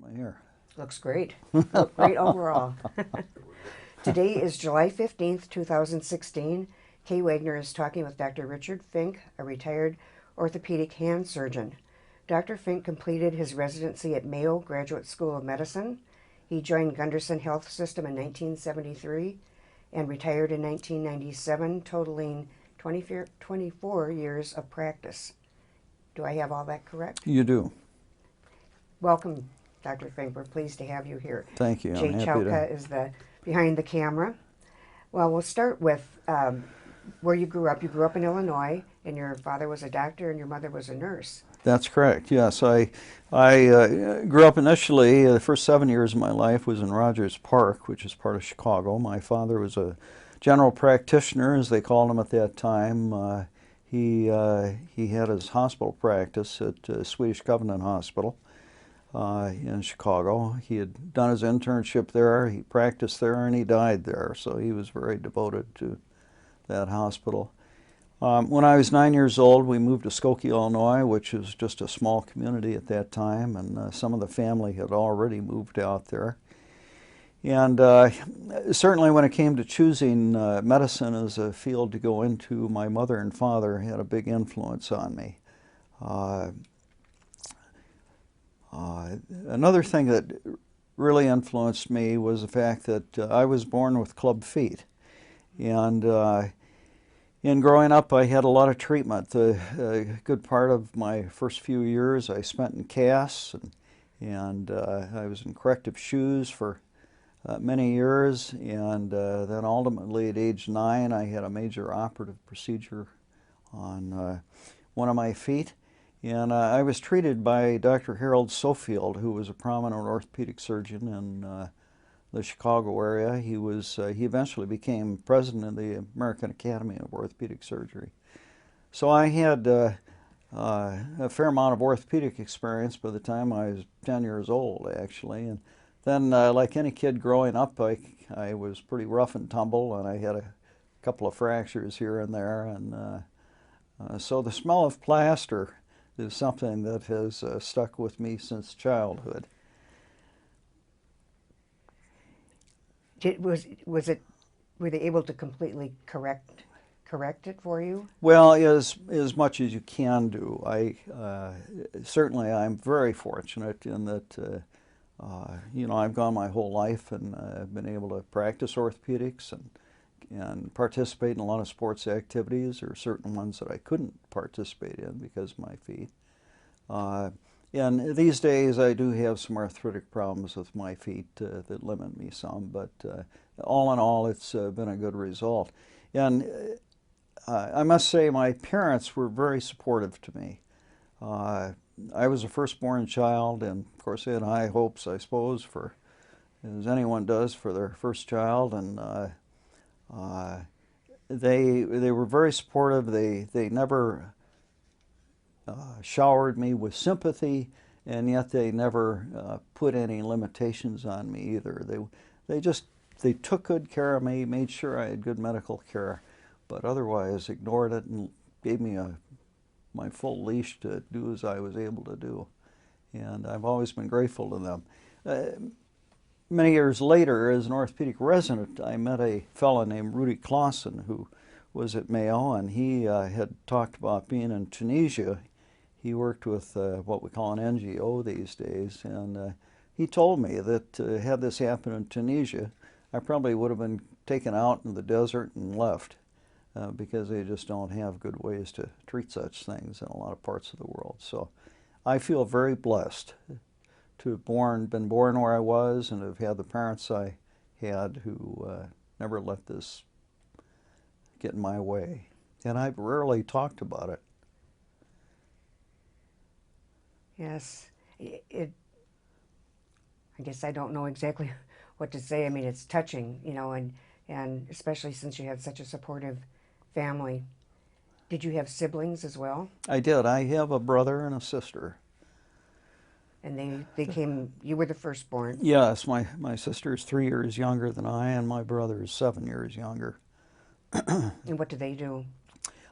My hair. Looks great. Look great overall. Today is July 15th, 2016. Kay Wagner is talking with Dr. Richard Fink, a retired orthopedic hand surgeon. Dr. Fink completed his residency at Mayo Graduate School of Medicine. He joined Gunderson Health System in 1973 and retired in 1997, totaling 24 years of practice. Do I have all that correct? You do. Welcome, Dr. Fink. We're pleased to have you here. Thank you. I'm Jay happy to. Chowka is behind the camera. Well, we'll start with where you grew up. You grew up in Illinois, and your father was a doctor and your mother was a nurse. That's correct. Yes, I grew up initially. The first 7 years of my life was in Rogers Park, which is part of Chicago. My father was a general practitioner, as they called him at that time. He had his hospital practice at Swedish Covenant Hospital in Chicago. He had done his internship there, he practiced there, and he died there. So he was very devoted to that hospital. When I was 9 years old, we moved to Skokie, Illinois, which was just a small community at that time, and some of the family had already moved out there. And certainly when it came to choosing medicine as a field to go into, my mother and father had a big influence on me. Another thing that really influenced me was the fact that I was born with club feet. And in growing up, I had a lot of treatment. A good part of my first few years I spent in casts, and I was in corrective shoes for many years, and then ultimately at age 9 I had a major operative procedure on one of my feet, and I was treated by Dr. Harold Sofield, who was a prominent orthopedic surgeon in the Chicago area. He eventually became president of the American Academy of Orthopedic Surgery. So I had a fair amount of orthopedic experience by the time I was 10 years old, actually. And then, like any kid growing up, I was pretty rough and tumble, and I had a couple of fractures here and there. And so the smell of plaster is something that has stuck with me since childhood. Were they able to completely correct it for you? Well, as much as you can do. Certainly I'm very fortunate in that I've gone my whole life and I've been able to practice orthopedics and participate in a lot of sports activities. There are certain ones that I couldn't participate in because of my feet. And these days I do have some arthritic problems with my feet that limit me some, but all in all it's been a good result. And I must say my parents were very supportive to me. I was a firstborn child, and of course they had high hopes, I suppose, as anyone does for their first child, and they were very supportive. They never showered me with sympathy, and yet they never put any limitations on me either. They took good care of me, made sure I had good medical care, but otherwise ignored it and gave me my full leash to do as I was able to do. And I've always been grateful to them. Many years later, as an orthopedic resident, I met a fellow named Rudy Clausen who was at Mayo, and he had talked about being in Tunisia. He worked with what we call an NGO these days, and he told me that had this happened in Tunisia, I probably would have been taken out in the desert and left because they just don't have good ways to treat such things in a lot of parts of the world. So I feel very blessed to have been born where I was and have had the parents I had who never let this get in my way. And I've rarely talked about it. Yes. I guess I don't know exactly what to say. I mean, it's touching, and especially since you had such a supportive family. Did you have siblings as well? I did. I have a brother and a sister. And you were the firstborn? Yes, my sister is 3 years younger than I, and my brother is 7 years younger. And what do they do?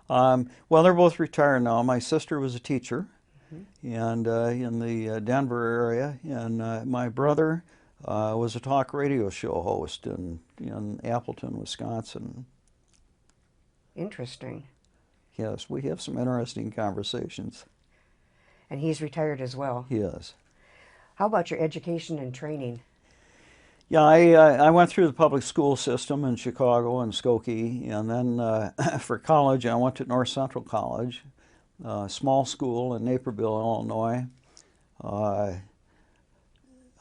Well, they're both retired now. My sister was a teacher, and in the Denver area. And my brother was a talk radio show host in Appleton, Wisconsin. Interesting. Yes, we have some interesting conversations. And he's retired as well. He is. How about your education and training? Yeah, I went through the public school system in Chicago and Skokie, and then for college I went to North Central College, a small school in Naperville, Illinois. I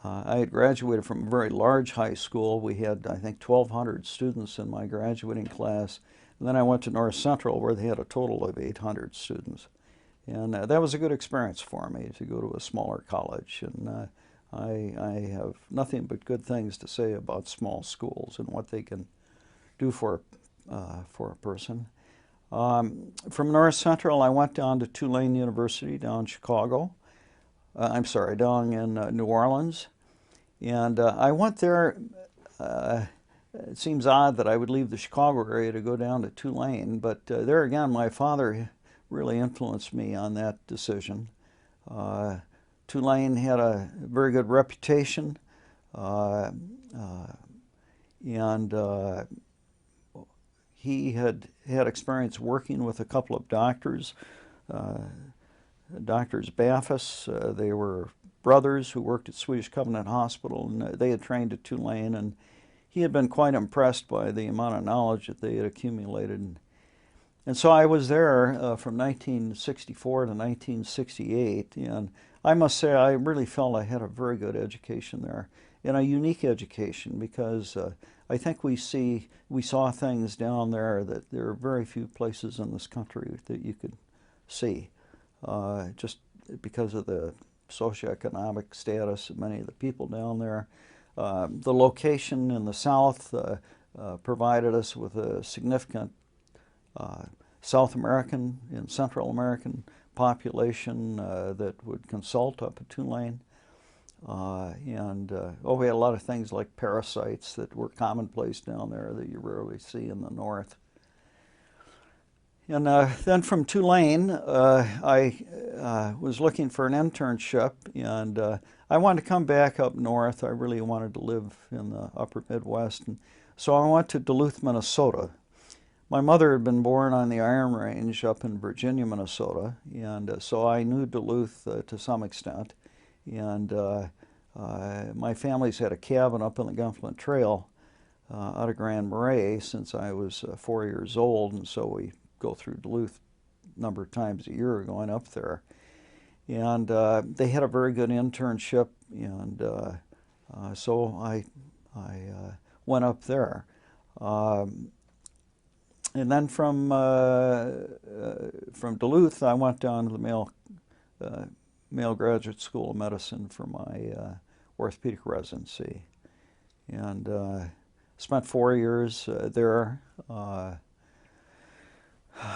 had graduated from a very large high school. We had, I think, 1,200 students in my graduating class. And then I went to North Central, where they had a total of 800 students. And that was a good experience for me to go to a smaller college. And I have nothing but good things to say about small schools and what they can do for a person. From North Central, I went down to Tulane University down in Chicago. Down in New Orleans. And I went there. It seems odd that I would leave the Chicago area to go down to Tulane, but there again, my father really influenced me on that decision. Tulane had a very good reputation, and he had experience working with a couple of doctors. Doctors Baffis, they were brothers who worked at Swedish Covenant Hospital, and they had trained at Tulane, and he had been quite impressed by the amount of knowledge that they had accumulated. And so I was there from 1964 to 1968, and I must say I really felt I had a very good education there, and a unique education, because I think we saw things down there that there are very few places in this country that you could see. Just because of the socioeconomic status of many of the people down there. The location in the south provided us with a significant South American and Central American population that would consult up at Tulane. We had a lot of things like parasites that were commonplace down there that you rarely see in the north. And then from Tulane, I was looking for an internship, and I wanted to come back up north. I really wanted to live in the upper Midwest. And so I went to Duluth, Minnesota. My mother had been born on the Iron Range up in Virginia, Minnesota, and so I knew Duluth to some extent. And my family's had a cabin up on the Gunflint Trail out of Grand Marais since I was 4 years old, and so we go through Duluth a number of times a year going up there. And they had a very good internship, and so I went up there. And then from Duluth, I went down to the Mayo Graduate School of Medicine for my orthopedic residency, and spent 4 years there.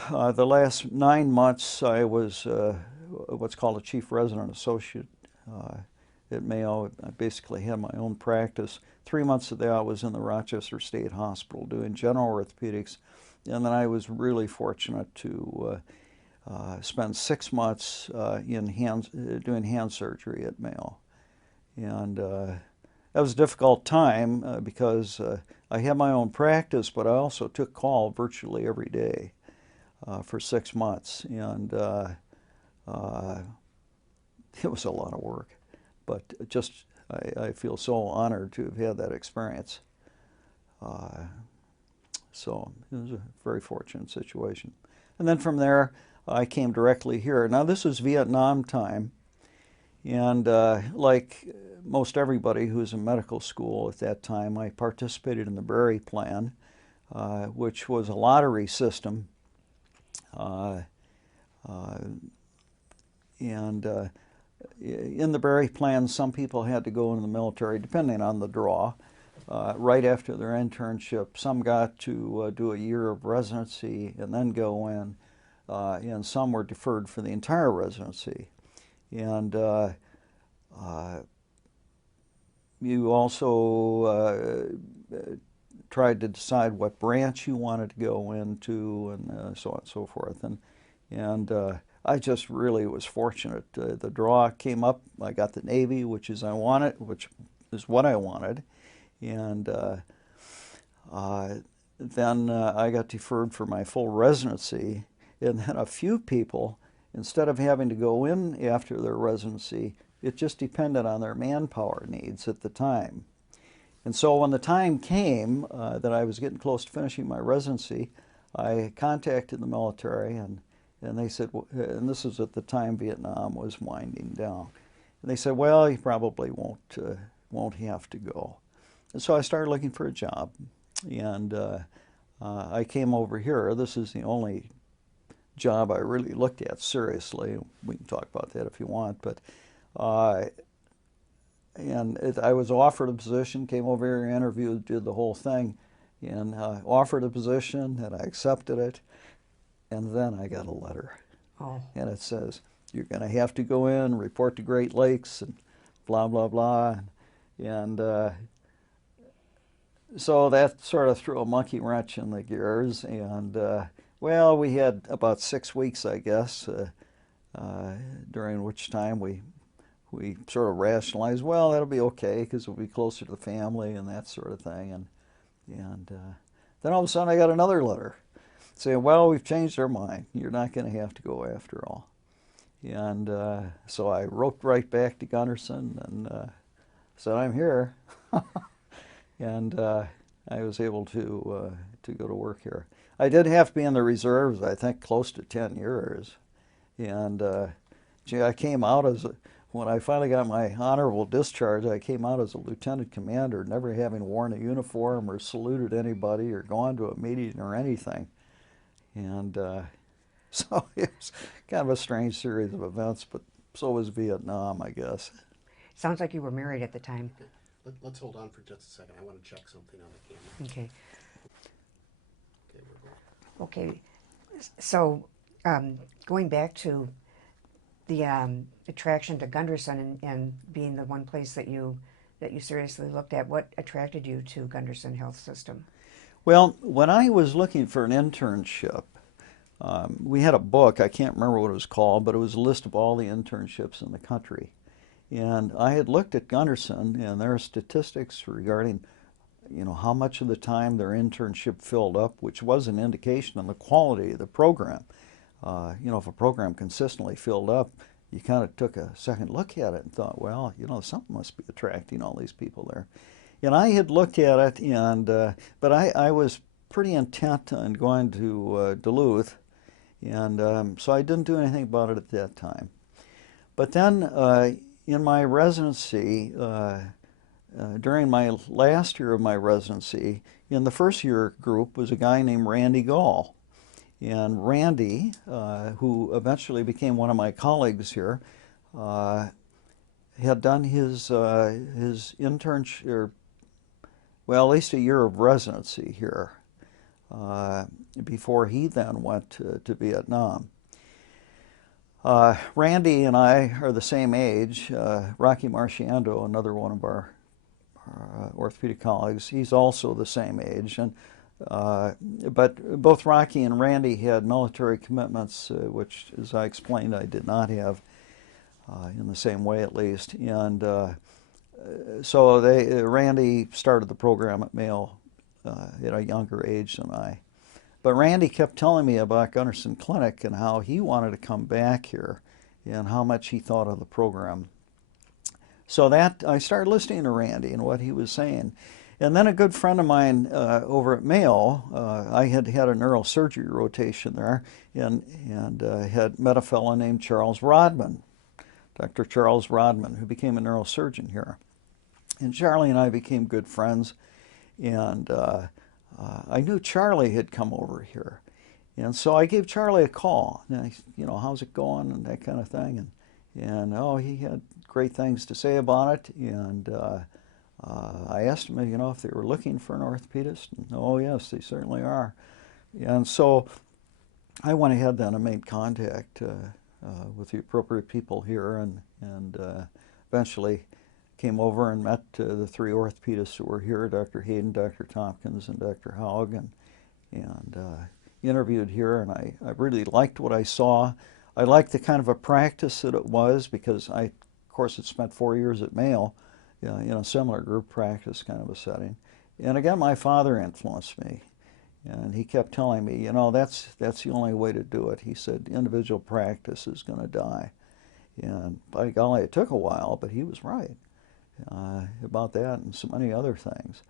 The last 9 months, I was what's called a chief resident associate at Mayo. I basically had my own practice. 3 months of that I was in the Rochester State Hospital doing general orthopedics, and then I was really fortunate to spend 6 months doing hand surgery at Mayo. And that was a difficult time because I had my own practice, but I also took call virtually every day for 6 months, and it was a lot of work, but I feel so honored to have had that experience. So it was a very fortunate situation. And then from there, I came directly here. Now this was Vietnam time, and like most everybody who was in medical school at that time, I participated in the Berry Plan, which was a lottery system. In the Berry Plan, some people had to go into the military, depending on the draw, right after their internship. Some got to do a year of residency and then go in, and some were deferred for the entire residency. And you also tried to decide what branch you wanted to go into, and so on and so forth. And I just really was fortunate. The draw came up. I got the Navy, which is what I wanted, and then I got deferred for my full residency, and then a few people, instead of having to go in after their residency, it just depended on their manpower needs at the time. And so when the time came that I was getting close to finishing my residency, I contacted the military, and they said, and this was at the time Vietnam was winding down, and they said, well, you probably won't have to go. And so I started looking for a job, and I came over here. This is the only job I really looked at seriously. We can talk about that if you want, but I was offered a position, came over here, interviewed, did the whole thing, and offered a position, and I accepted it, and then I got a letter. Oh. And it says, you're going to have to go in, report to Great Lakes, and blah, blah, blah. And so that sort of threw a monkey wrench in the gears. And, well, we had about 6 weeks, I guess, during which time we sort of rationalized, well, that'll be okay because we'll be closer to the family and that sort of thing. And then all of a sudden I got another letter saying, well, we've changed our mind. You're not going to have to go after all. And so I wrote right back to Gunderson and said, I'm here. And I was able to go to work here. I did have to be in the reserves, I think, close to 10 years. And gee, I came out when I finally got my honorable discharge, I came out as a lieutenant commander, never having worn a uniform or saluted anybody or gone to a meeting or anything. And so it was kind of a strange series of events, but so was Vietnam, I guess. Sounds like you were married at the time. Let's hold on for just a second. I want to check something on the camera. Okay. Okay, we're going. Okay. So going back to the attraction to Gunderson and being the one place that you seriously looked at, what attracted you to Gunderson Health System? Well, when I was looking for an internship, we had a book, I can't remember what it was called, but it was a list of all the internships in the country. And I had looked at Gunderson, and there are statistics regarding, how much of the time their internship filled up, which was an indication of the quality of the program. If a program consistently filled up, you kind of took a second look at it and thought, well, something must be attracting all these people there. And I had looked at it, and but I was pretty intent on going to Duluth, and so I didn't do anything about it at that time. But then in my residency, during my last year of my residency, in the first year group was a guy named Randy Gall. And Randy, who eventually became one of my colleagues here, had done his internship, or, well, at least a year of residency here before he then went to Vietnam. Randy and I are the same age. Rocky Marciando, another one of our orthopedic colleagues, he's also the same age. And but both Rocky and Randy had military commitments, which, as I explained, I did not have in the same way, at least. And so Randy started the program at Mayo at a younger age than I. But Randy kept telling me about Gunderson Clinic and how he wanted to come back here and how much he thought of the program. So that I started listening to Randy and what he was saying. And then a good friend of mine over at Mayo, I had had a neurosurgery rotation there and had met a fellow named Charles Rodman, Dr. Charles Rodman, who became a neurosurgeon here. And Charlie and I became good friends, and I knew Charlie had come over here. And so I gave Charlie a call, and how's it going and that kind of thing. And he had great things to say about it. And I asked him, if they were looking for an orthopedist. And, oh, yes, they certainly are. And so I went ahead then and made contact with the appropriate people here and eventually came over and met the three orthopedists who were here, Dr. Hayden, Dr. Tompkins, and Dr. Haug, and interviewed here. And I really liked what I saw. I liked the kind of a practice that it was because I, of course, had spent 4 years at Mayo, in a similar group practice kind of a setting. And again, my father influenced me. And he kept telling me, that's the only way to do it. He said, individual practice is going to die. And by golly, it took a while, but he was right about that and so many other things.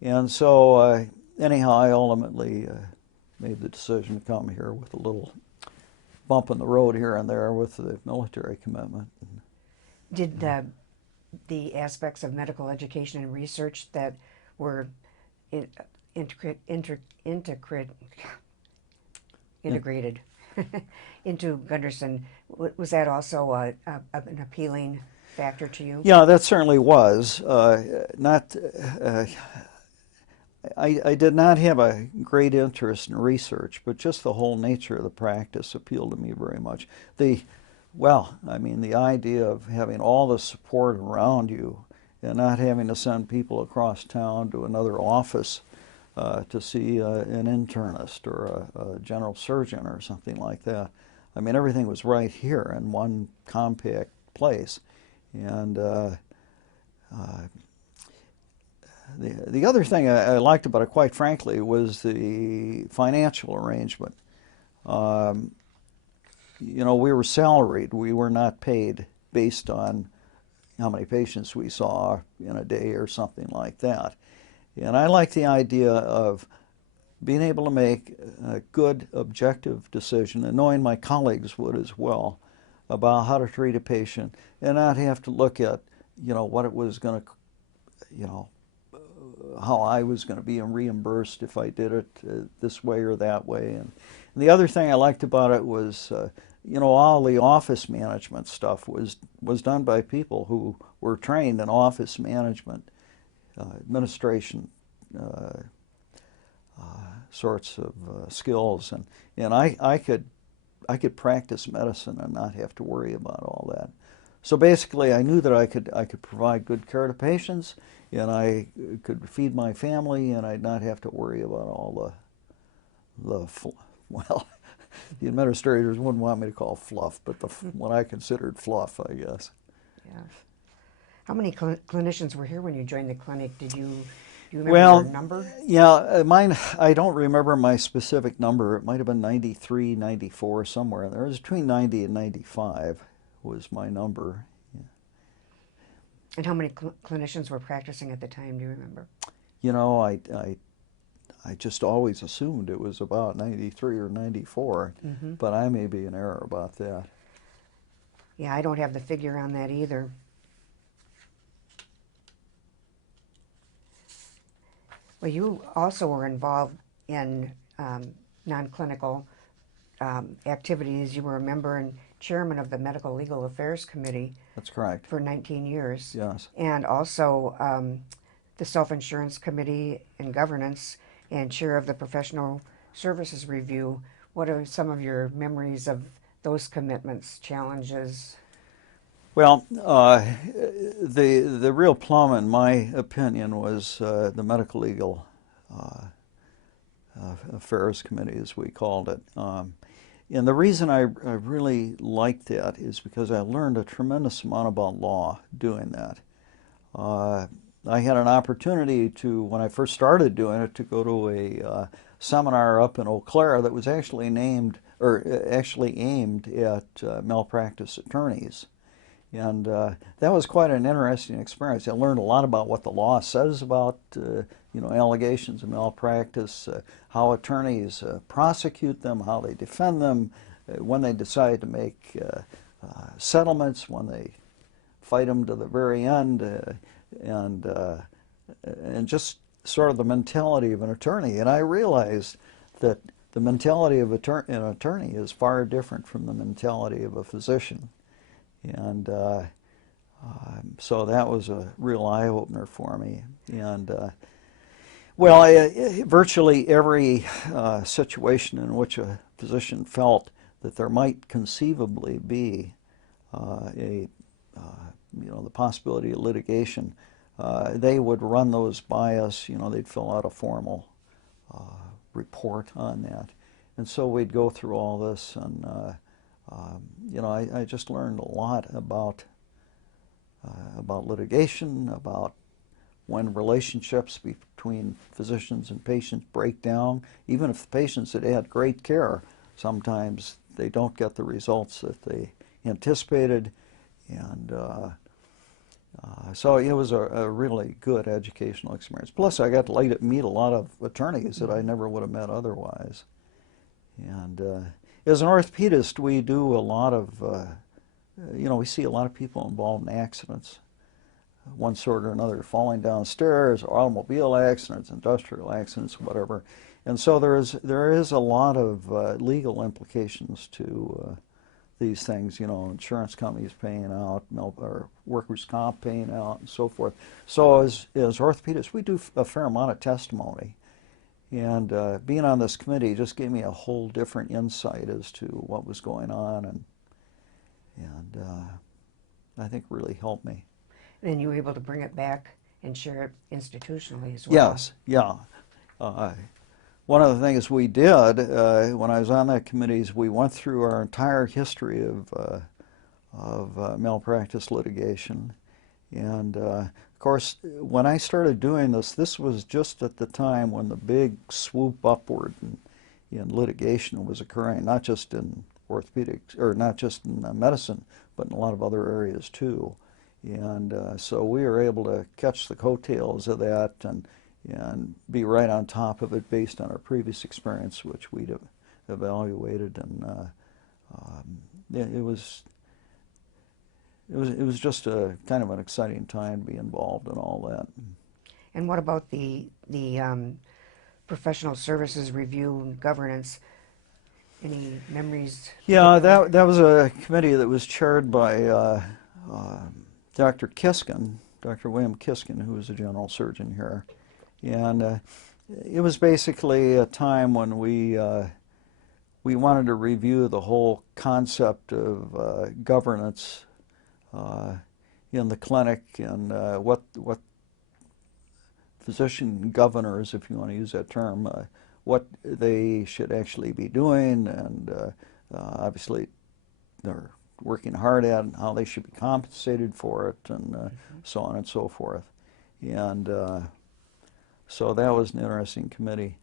And so, anyhow, I ultimately made the decision to come here with a little bump in the road here and there with the military commitment. Did the aspects of medical education and research that were integrated into Gunderson, was that also an appealing factor to you? Yeah, that certainly was. I did not have a great interest in research, but just the whole nature of the practice appealed to me very much. The idea of having all the support around you and not having to send people across town to another office to see an internist or a general surgeon or something like that. I mean, everything was right here in one compact place. And the other thing I liked about it, quite frankly, was the financial arrangement. We were salaried. We were not paid based on how many patients we saw in a day or something like that. And I like the idea of being able to make a good, objective decision, and knowing my colleagues would as well, about how to treat a patient, and not have to look at, what it was going to, how I was going to be reimbursed if I did it this way or that way. And the other thing I liked about it was, all the office management stuff was done by people who were trained in office management, administration sorts of skills, and I could practice medicine and not have to worry about all that. So basically, I knew that I could provide good care to patients, and I could feed my family, and I'd not have to worry about all the administrators wouldn't want me to call fluff, but what I considered fluff, I guess. Yeah. How many clinicians were here when you joined the clinic? Do you remember your number? Yeah, mine, I don't remember my specific number. It might have been 93, 94, somewhere in there. It was between 90 and 95 was my number. Yeah. And how many clinicians were practicing at the time, do you remember? I just always assumed it was about 93 or 94, but I may be in error about that. Yeah, I don't have the figure on that either. Well, you also were involved in non-clinical activities. You were a member and chairman of the Medical Legal Affairs Committee. That's correct. For 19 years. Yes. And also the Self-Insurance Committee and Governance, and chair of the Professional Services Review. What are some of your memories of those commitments, challenges? Well, the real plum, in my opinion, was the Medical Legal Affairs Committee, as we called it. And the reason I really liked that is because I learned a tremendous amount about law doing that. I had an opportunity to, when I first started doing it, to go to a seminar up in Eau Claire that was actually aimed at malpractice attorneys. And that was quite an interesting experience. I learned a lot about what the law says about allegations of malpractice, how attorneys prosecute them, how they defend them, when they decide to make settlements, when they fight them to the very end, and just sort of the mentality of an attorney. And I realized that the mentality of an attorney is far different from the mentality of a physician. And so that was a real eye-opener for me. And virtually every situation in which a physician felt that there might conceivably be the possibility of litigation, they would run those by us. They'd fill out a formal report on that. And so we'd go through all this and you know, I just learned a lot about litigation, about when relationships between physicians and patients break down. Even if the patients had had great care, sometimes they don't get the results that they anticipated. And so it was a really good educational experience. Plus, I got to meet a lot of attorneys that I never would have met otherwise. And as an orthopedist, we do a lot of, you know, we see a lot of people involved in accidents, one sort or another, falling downstairs, automobile accidents, industrial accidents, whatever. And so there is a lot of legal implications to these things, you know, insurance companies paying out, or workers' comp paying out, and so forth. So as orthopedists, we do a fair amount of testimony. And being on this committee just gave me a whole different insight as to what was going on, and I think really helped me. And you were able to bring it back and share it institutionally as well. Yes, yeah. One of the things we did when I was on that committee is we went through our entire history of malpractice litigation. And of course, when I started doing this, this was just at the time when the big swoop upward in litigation was occurring, not just in orthopedics, or not just in medicine, but in a lot of other areas too. And so we were able to catch the coattails of that and be right on top of it based on our previous experience, which we'd evaluated. And it was just a kind of an exciting time to be involved in all that. And what about the professional services review and governance? Any memories? Yeah, that was a committee that was chaired by Dr. Kiskin, Dr. William Kiskin, who was a general surgeon here. And it was basically a time when we wanted to review the whole concept of governance in the clinic, and what physician governors, if you want to use that term, what they should actually be doing, and obviously they're working hard at, and how they should be compensated for it, and so on and so forth. And so that was an interesting committee.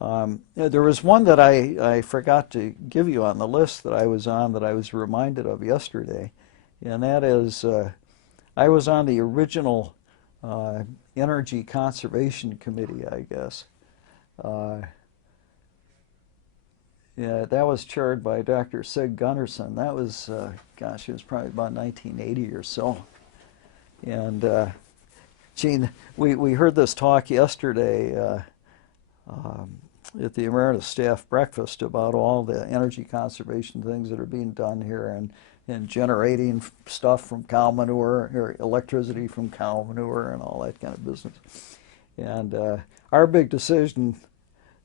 There was one that I forgot to give you on the list that I was on that I was reminded of yesterday, and that is I was on the original Energy Conservation Committee, I guess. Yeah, that was chaired by Dr. Sig Gunnarsson. That was, gosh, it was probably about 1980 or so. And Gene, we heard this talk yesterday at the Emeritus Staff Breakfast about all the energy conservation things that are being done here, and generating stuff from cow manure, or electricity from cow manure, and all that kind of business. And our big decision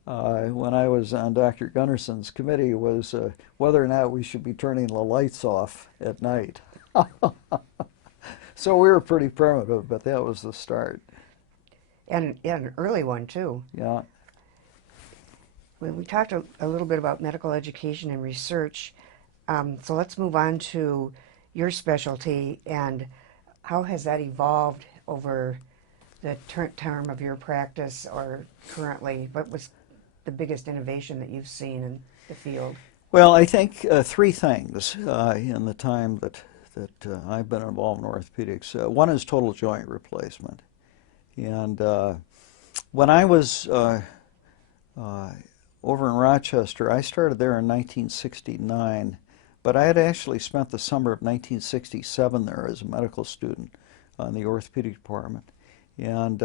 when I was on Dr. Gunnarsson's committee was whether or not we should be turning the lights off at night. So we were pretty primitive, but that was the start. And an early one, too. Yeah. We talked a little bit about medical education and research, so let's move on to your specialty, and how has that evolved over the term of your practice, or currently? What was the biggest innovation that you've seen in the field? Well, I think three things in the time that I've been involved in orthopedics. One is total joint replacement. And when I was over in Rochester, I started there in 1969, but I had actually spent the summer of 1967 there as a medical student in the orthopedic department. And,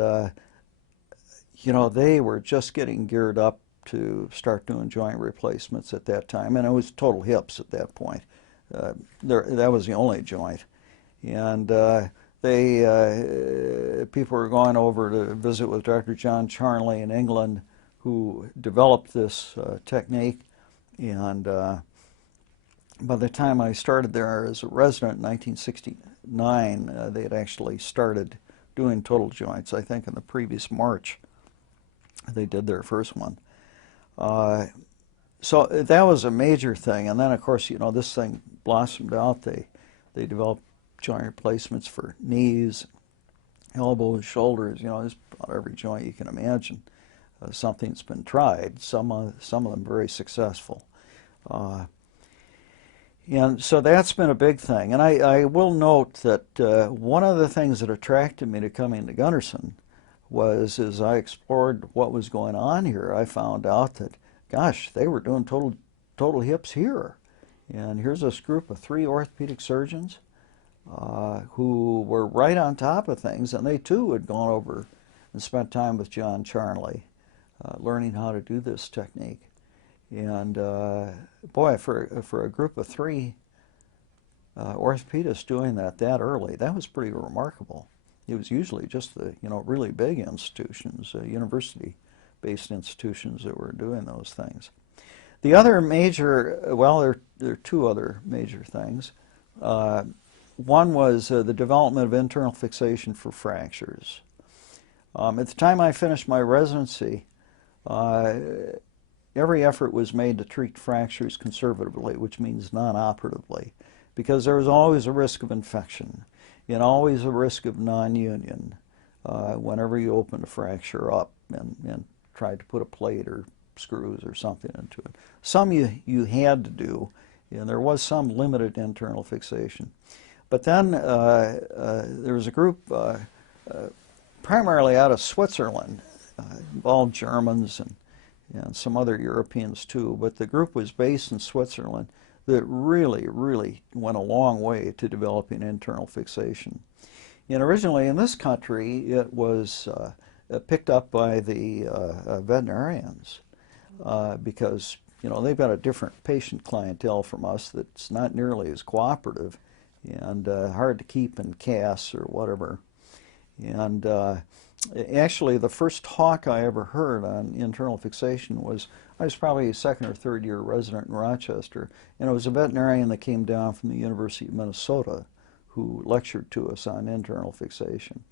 you know, they were just getting geared up to start doing joint replacements at that time, and it was total hips at that point. That was the only joint. And people were going over to visit with Dr. John Charnley in England, who developed this technique. And by the time I started there as a resident in 1969, they had actually started doing total joints. I think in the previous March they did their first one. So that was a major thing, and then of course, you know, this thing blossomed out. They developed joint replacements for knees, elbows, shoulders. You know, just about every joint you can imagine. Something's been tried. Some of them very successful. And so that's been a big thing. And I will note that one of the things that attracted me to coming to Gunderson was, as I explored what was going on here, I found out that, gosh, they were doing total hips here. And here's this group of 3 orthopedic surgeons who were right on top of things, and they too had gone over and spent time with John Charnley, learning how to do this technique. And boy, for a group of 3 orthopedists doing that early, that was pretty remarkable. It was usually just the, you know, really big institutions, university-based institutions that were doing those things. The other major, well, there are 2 other major things. One was the development of internal fixation for fractures. At the time I finished my residency, every effort was made to treat fractures conservatively, which means non-operatively, because there was always a risk of infection and always a risk of non-union whenever you opened a fracture up and tried to put a plate or screws or something into it. Some you had to do, and there was some limited internal fixation. But then there was a group primarily out of Switzerland, involved Germans and some other Europeans too, but the group was based in Switzerland that really went a long way to developing internal fixation. And originally in this country it was picked up by the veterinarians because, you know, they've got a different patient clientele from us that's not nearly as cooperative and hard to keep in casts or whatever. And actually, the first talk I ever heard on internal fixation was, I was probably a 2nd or 3rd year resident in Rochester, and it was a veterinarian that came down from the University of Minnesota who lectured to us on internal fixation.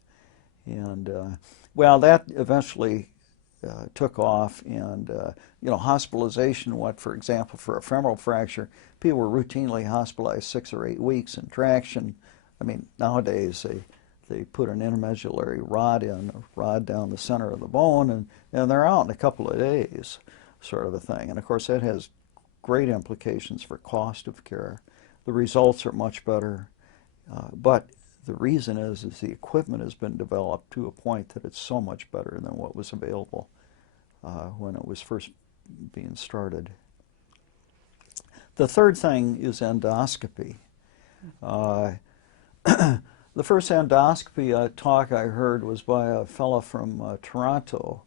And well, that eventually took off, and you know, hospitalization went, for example, for a femoral fracture, people were routinely hospitalized 6 or 8 weeks, and traction, I mean, nowadays they put an intermedullary rod in, a rod down the center of the bone, and they're out in a couple of days, sort of a thing. And of course that has great implications for cost of care. The results are much better, but the reason is the equipment has been developed to a point that it's so much better than what was available when it was first being started. The third thing is endoscopy. The first endoscopy talk I heard was by a fellow from Toronto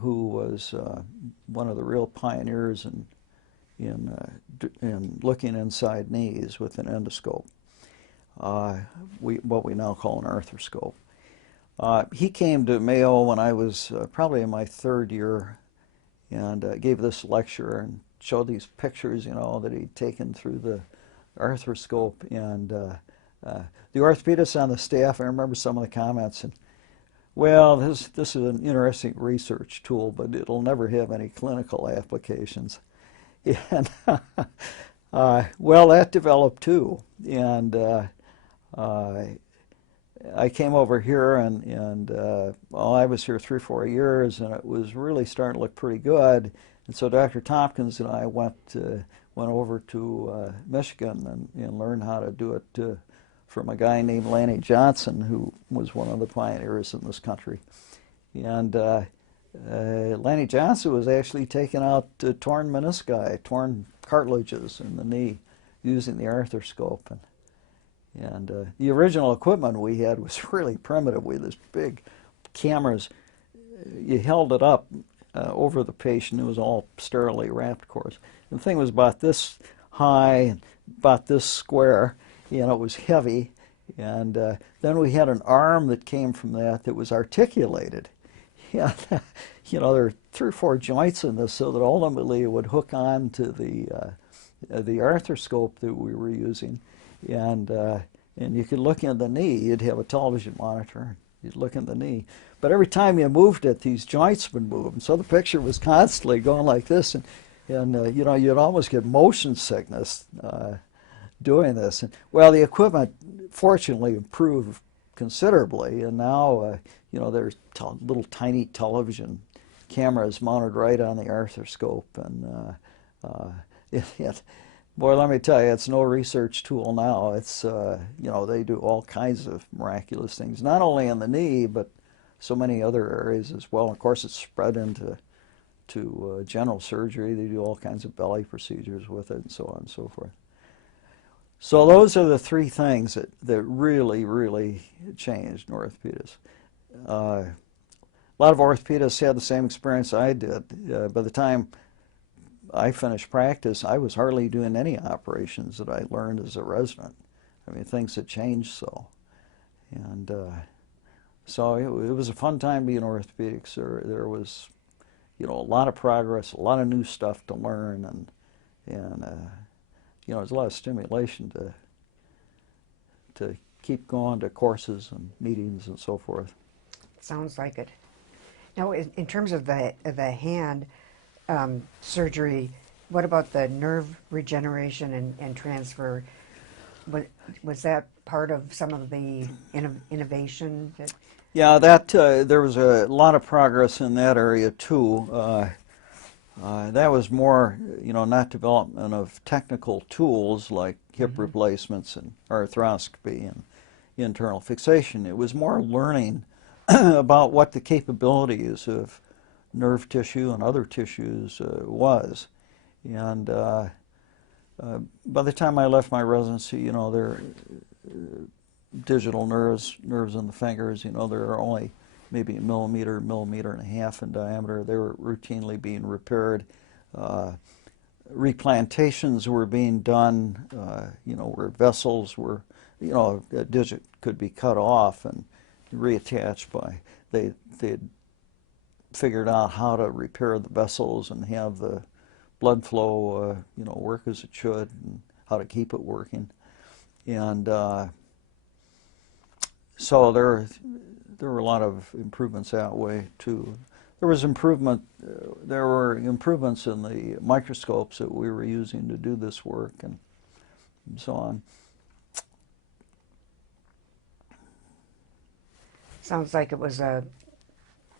who was one of the real pioneers in looking inside knees with an endoscope, what we now call an arthroscope. He came to Mayo when I was probably in my 3rd year and gave this lecture and showed these pictures, you know, that he'd taken through the arthroscope. And the orthopedists on the staff, I remember some of the comments, and, well, this is an interesting research tool, but it'll never have any clinical applications. And well, that developed too. And I came over here, and well, I was here 3 or 4 years, and it was really starting to look pretty good. And so Dr. Tompkins and I went over to Michigan and learned how to do it from a guy named Lanny Johnson, who was one of the pioneers in this country. And Lanny Johnson was actually taking out torn menisci, torn cartilages in the knee using the arthroscope. And the original equipment we had was really primitive. We had this big cameras. You held it up over the patient. It was all sterilely wrapped, of course. And the thing was about this high, about this square. You know, it was heavy, and then we had an arm that came from that was articulated. Yeah, you know, there are 3 or 4 joints in this, so that ultimately it would hook on to the arthroscope that we were using, and you could look in the knee. You'd have a television monitor. You'd look in the knee, but every time you moved it, these joints would move, and so the picture was constantly going like this, and And you know, you'd almost get motion sickness doing this. And, well, the equipment fortunately improved considerably, and now you know, there's little tiny television cameras mounted right on the arthroscope, and boy, let me tell you, it's no research tool now. It's you know, they do all kinds of miraculous things, not only in the knee, but so many other areas as well. Of course, it's spread into general surgery. They do all kinds of belly procedures with it, and so on and so forth. So those are the three things that really, really changed in orthopedics. A lot of orthopedists had the same experience I did. By the time I finished practice, I was hardly doing any operations that I learned as a resident. I mean, things had changed so. And so it was a fun time being orthopedics. There was, you know, a lot of progress, a lot of new stuff to learn, and you know, there's a lot of stimulation to keep going to courses and meetings and so forth. Sounds like it. Now, in terms of the hand surgery, what about the nerve regeneration and transfer? Was that part of some of the innovation? Yeah, that there was a lot of progress in that area too. That was more, you know, not development of technical tools like hip replacements and arthroscopy and internal fixation. It was more learning about what the capabilities of nerve tissue and other tissues was. And by the time I left my residency, you know, there digital nerves in the fingers, you know, they're only maybe a millimeter and a half in diameter. They were routinely being repaired. Replantations were being done, you know, where vessels were, you know, a digit could be cut off and reattached by, they'd figured out how to repair the vessels and have the blood flow, you know, work as it should, and how to keep it working. And so there were a lot of improvements that way too. There were improvements in the microscopes that we were using to do this work, and so on. Sounds like it was a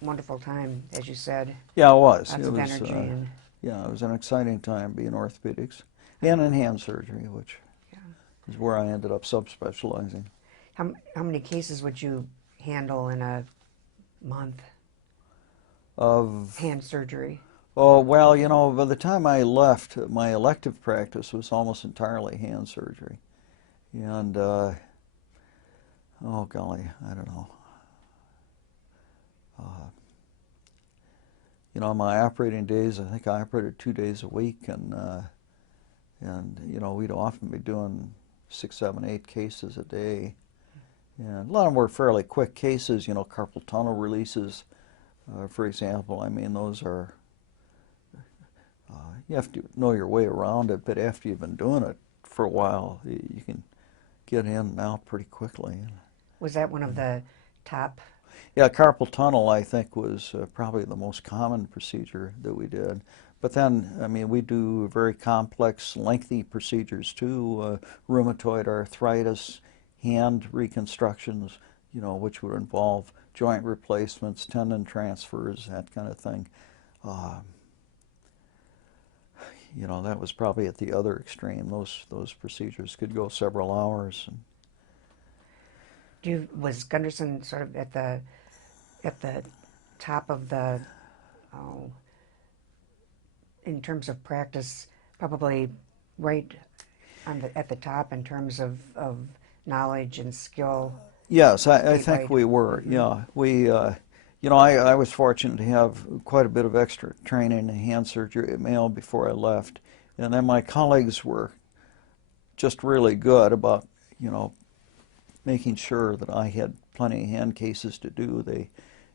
wonderful time, as you said. Yeah, it was. Lots of energy. Yeah, it was an exciting time being orthopedics and in hand surgery, which is where I ended up subspecializing. How many cases would you handle in a month Of hand surgery? Oh, well, you know, by the time I left, my elective practice was almost entirely hand surgery. And, oh golly, I don't know. You know, my operating days, I think I operated 2 days a week, and you know, we'd often be doing 6, 7, 8 cases a day. And a lot of them were fairly quick cases, you know, carpal tunnel releases, for example. I mean, those are, you have to know your way around it, but after you've been doing it for a while, you can get in and out pretty quickly. Was that one of the top? Yeah, carpal tunnel, I think, was probably the most common procedure that we did. But then, I mean, we do very complex, lengthy procedures too, rheumatoid arthritis, hand reconstructions, you know, which would involve joint replacements, tendon transfers, that kind of thing. You know, that was probably at the other extreme. Those procedures could go several hours. Was Gunderson sort of at the top of the, in terms of practice, probably right at the top in terms of knowledge and skill? Yes, I think we were. Yeah, we. You know, I was fortunate to have quite a bit of extra training in hand surgery at Mayo before I left, and then my colleagues were just really good about, you know, making sure that I had plenty of hand cases to do. They,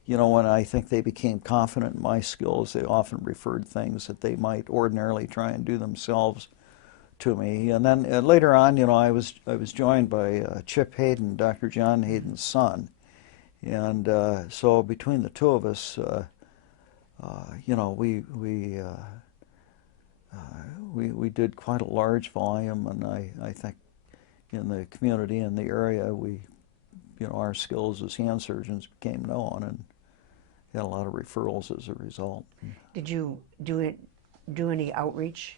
you know, when I think they became confident in my skills, they often referred things that they might ordinarily try and do themselves to me. And then later on, you know, I was joined by Chip Hayden, Dr. John Hayden's son, and so between the two of us, you know, we we did quite a large volume, and I think in the community in the area, our skills as hand surgeons became known, and had a lot of referrals as a result. Did you do any outreach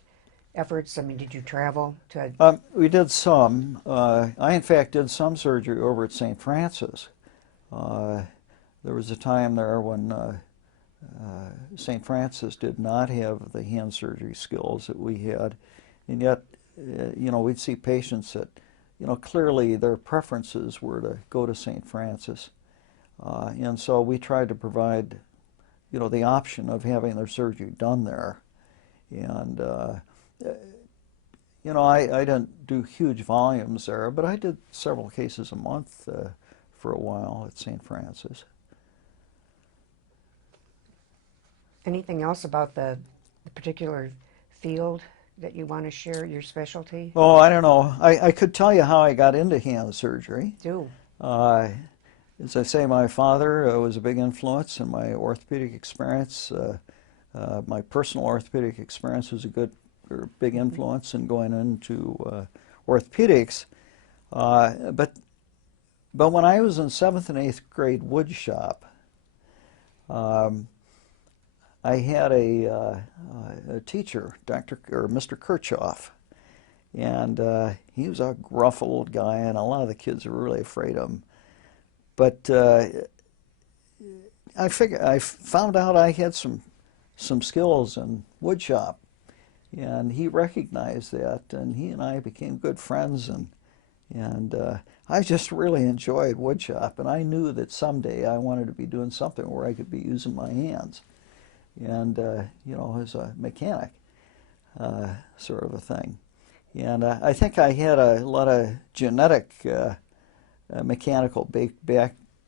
efforts? I mean, did you travel to? We did some. I, in fact, did some surgery over at St. Francis. There was a time there when St. Francis did not have the hand surgery skills that we had, and yet, we'd see patients that, clearly their preferences were to go to St. Francis, and so we tried to provide, the option of having their surgery done there, and I didn't do huge volumes there, but I did several cases a month for a while at St. Francis. Anything else about the particular field that you want to share, your specialty? Oh, I don't know. I could tell you how I got into hand surgery. Do. As I say, my father was a big influence in my orthopedic experience. My personal orthopedic experience was a big influence in going into orthopedics. But when I was in 7th and 8th grade wood shop, I had a teacher, Mr. Kirchhoff, and he was a gruff old guy, and a lot of the kids were really afraid of him. But I found out I had some skills in wood shop, and he recognized that, and he and I became good friends, and I just really enjoyed wood shop, and I knew that someday I wanted to be doing something where I could be using my hands, and as a mechanic, sort of a thing. And I think I had a lot of genetic mechanical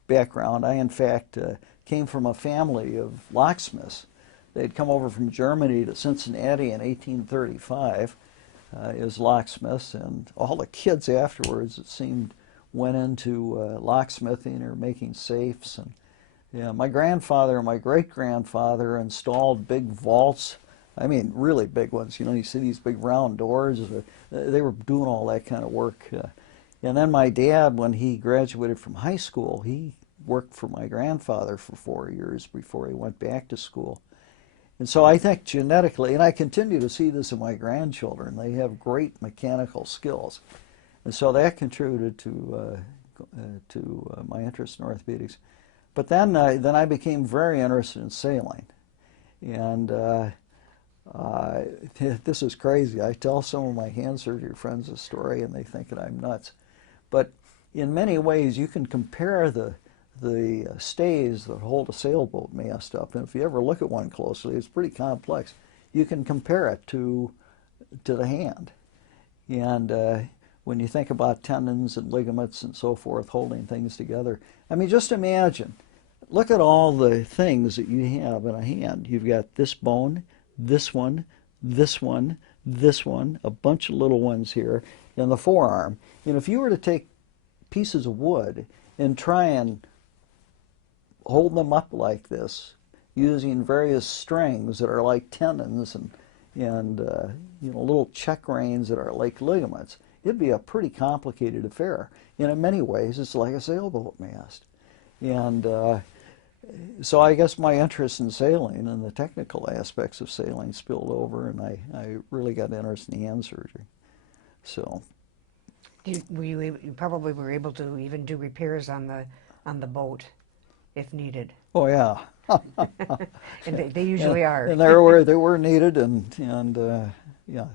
background. I, in fact, came from a family of locksmiths. They'd come over from Germany to Cincinnati in 1835 as locksmiths, and all the kids afterwards, it seemed, went into locksmithing or making safes. And yeah, my grandfather and my great-grandfather installed big vaults. I mean, really big ones. You see these big round doors. They were doing all that kind of work. And then my dad, when he graduated from high school, he worked for my grandfather for 4 years before he went back to school. And so I think genetically, and I continue to see this in my grandchildren, they have great mechanical skills. And so that contributed to my interest in orthopedics. But then I became very interested in sailing. And this is crazy. I tell some of my hand surgery friends this story, and they think that I'm nuts. But in many ways, you can compare the stays that hold a sailboat mast up, and if you ever look at one closely, it's pretty complex. You can compare it to the hand. And when you think about tendons and ligaments and so forth holding things together, I mean, just imagine, look at all the things that you have in a hand. You've got this bone, this one, this one, this one, a bunch of little ones here, and the forearm. And if you were to take pieces of wood and try and hold them up like this using various strings that are like tendons and little check reins that are like ligaments, it'd be a pretty complicated affair. And in many ways, it's like a sailboat mast. And so I guess my interest in sailing and the technical aspects of sailing spilled over, and I really got interested in hand surgery. So You probably were able to even do repairs on the boat if needed. oh yeah. And they usually are. And they were needed, and yeah.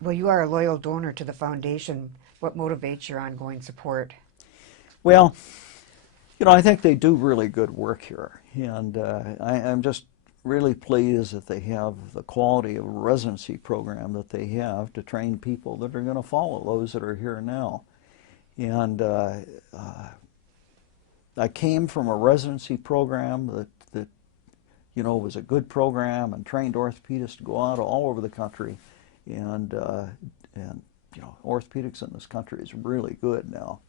Well, you are a loyal donor to the foundation. What motivates your ongoing support? Well, I think they do really good work here, and I'm just really pleased that they have the quality of residency program that they have to train people that are going to follow those that are here now. And I came from a residency program that was a good program and trained orthopedists to go out all over the country, and orthopedics in this country is really good now.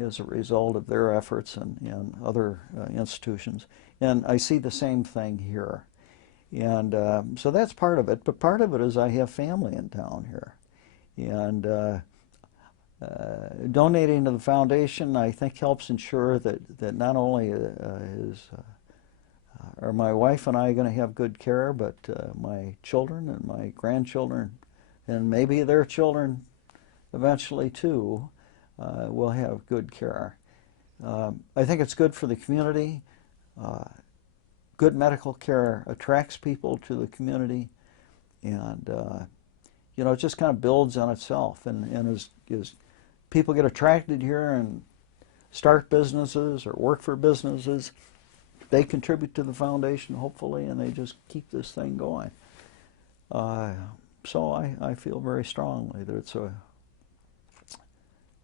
As a result of their efforts and other institutions. And I see the same thing here. And so that's part of it. But part of it is I have family in town here. And donating to the foundation, I think, helps ensure that not only are my wife and I going to have good care, but my children and my grandchildren, and maybe their children eventually too, will have good care. I think it's good for the community. Good medical care attracts people to the community, and you know, it just kind of builds on itself. And as people get attracted here and start businesses or work for businesses, they contribute to the foundation, hopefully, and they just keep this thing going. So I feel very strongly that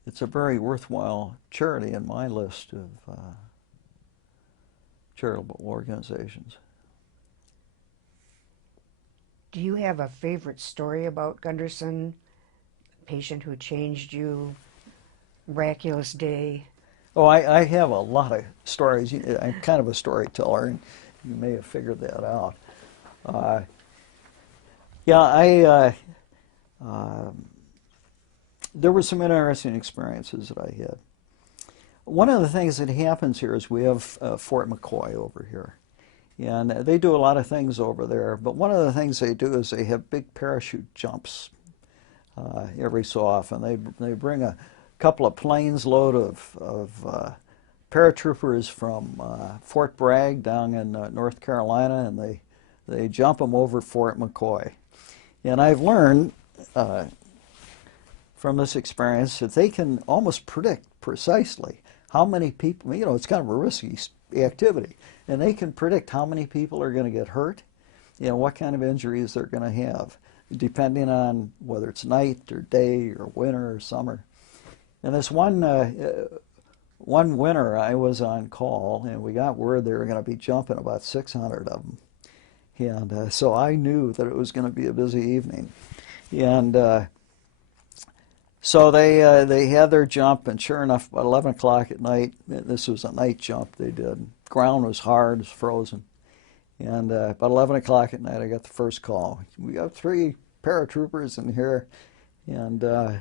it's a very worthwhile charity in my list of charitable organizations. Do you have a favorite story about Gunderson? Patient who changed you? Miraculous day? Oh, I have a lot of stories. I'm kind of a storyteller, and you may have figured that out. Yeah, there were some interesting experiences that I had. One of the things that happens here is we have Fort McCoy over here. And they do a lot of things over there. But one of the things they do is they have big parachute jumps every so often. They bring a couple of planes load of paratroopers from Fort Bragg down in North Carolina, and they jump them over Fort McCoy. And I've learned from this experience that they can almost predict precisely how many people, you know, it's kind of a risky activity, and they can predict how many people are going to get hurt, you know, what kind of injuries they're going to have, depending on whether it's night or day or winter or summer. And this one winter I was on call, and we got word they were going to be jumping about 600 of them. And so I knew that it was going to be a busy evening. And so they had their jump, and sure enough, about 11 o'clock at night, this was a night jump they did. Ground was hard, it was frozen. And about 11 o'clock at night, I got the first call. We got 3 paratroopers in here. And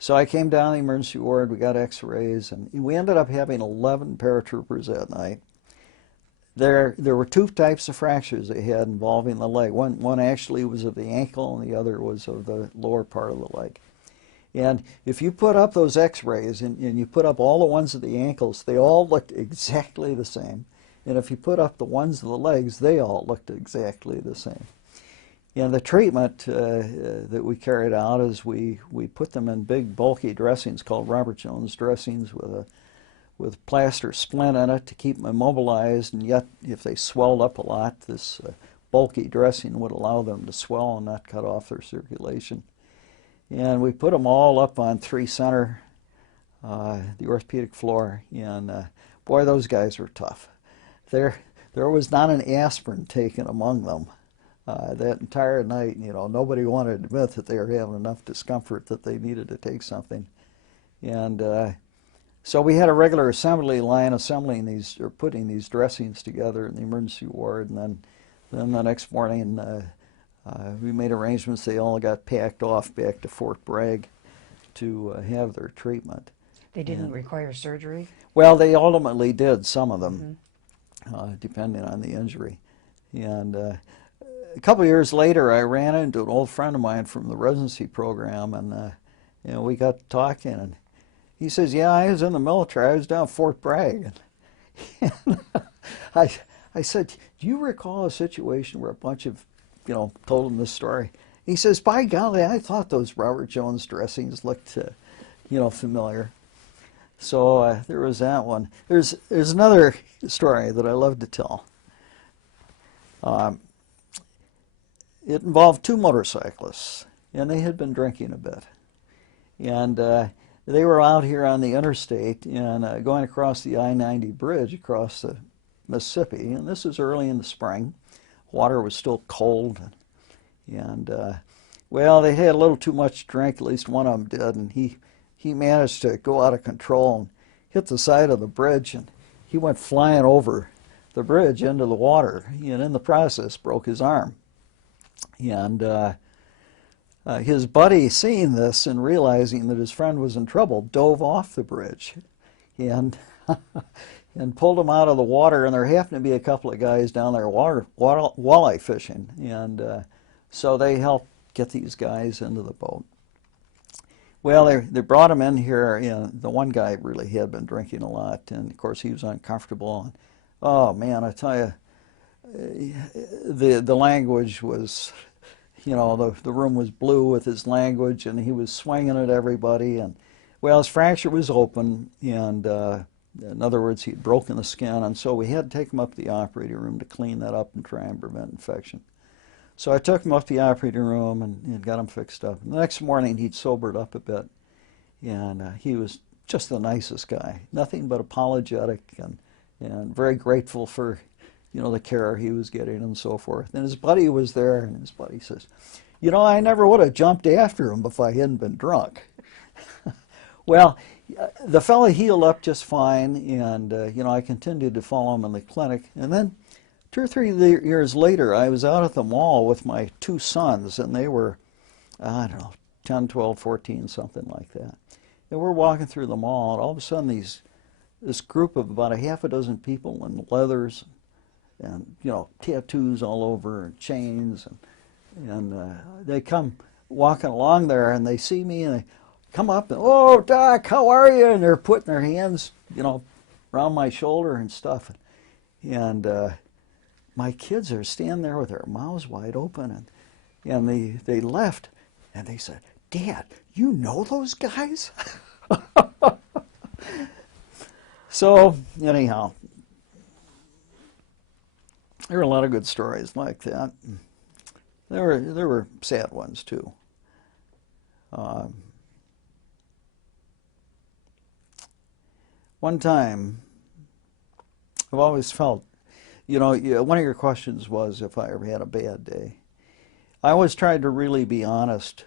so I came down to the emergency ward, we got x-rays, and we ended up having 11 paratroopers that night. There were 2 types of fractures they had involving the leg. One actually was of the ankle, and the other was of the lower part of the leg. And if you put up those x-rays and you put up all the ones of the ankles, they all looked exactly the same. And if you put up the ones of the legs, they all looked exactly the same. And the treatment that we carried out is we put them in big bulky dressings called Robert Jones dressings with plaster splint in it to keep them immobilized, and yet if they swelled up a lot, this bulky dressing would allow them to swell and not cut off their circulation. And we put them all up on 3 center, the orthopedic floor, and boy, those guys were tough. There was not an aspirin taken among them that entire night. You know, nobody wanted to admit that they were having enough discomfort that they needed to take something. And so we had a regular assembly line assembling these, or putting these dressings together in the emergency ward, and then the next morning we made arrangements. They all got packed off back to Fort Bragg to have their treatment. They didn't require surgery? Well, they ultimately did, some of them, depending on the injury. And a couple of years later, I ran into an old friend of mine from the residency program, and you know, we got talking, and he says, "Yeah, I was in the military. I was down Fort Bragg." And I said, "Do you recall a situation where a bunch of, you know, told him this story?" He says, "By golly, I thought those Robert Jones dressings looked, you know, familiar." So there was that one. There's another story that I love to tell. It involved 2 motorcyclists, and they had been drinking a bit. And they were out here on the interstate and going across the I-90 bridge across the Mississippi, and this was early in the spring. Water was still cold, and well, they had a little too much to drink, at least one of them did, and he managed to go out of control and hit the side of the bridge, and he went flying over the bridge into the water, and in the process broke his arm. And his buddy, seeing this and realizing that his friend was in trouble, dove off the bridge and and pulled him out of the water. And there happened to be a couple of guys down there walleye fishing, and so they helped get these guys into the boat. Well, they brought him in here, and the one guy really had been drinking a lot, and of course he was uncomfortable. And, oh man, I tell you, the language was, the room was blue with his language, and he was swinging at everybody. And well, his fracture was open, and in other words, he'd broken the skin, and so we had to take him up to the operating room to clean that up and try and prevent infection. So I took him up to the operating room and got him fixed up. And the next morning, he'd sobered up a bit, and he was just the nicest guy. Nothing but apologetic and very grateful for, the care he was getting and so forth. And his buddy was there, and his buddy says, I never would have jumped after him if I hadn't been drunk. Well, the fellow healed up just fine, and, I continued to follow him in the clinic. And then 2 or 3 years later, I was out at the mall with my 2 sons, and they were, I don't know, 10, 12, 14, something like that. And we're walking through the mall, and all of a sudden this group of about a half a dozen people in leathers and tattoos all over and chains, and they come walking along there, and they see me, and they come up and, "Oh, Doc, how are you?" And they're putting their hands, around my shoulder and stuff. And my kids are standing there with their mouths wide open, and they left, and they said, "Dad, you know those guys?" So anyhow, there were a lot of good stories like that. There were sad ones too. One time, I've always felt, one of your questions was if I ever had a bad day. I always tried to really be honest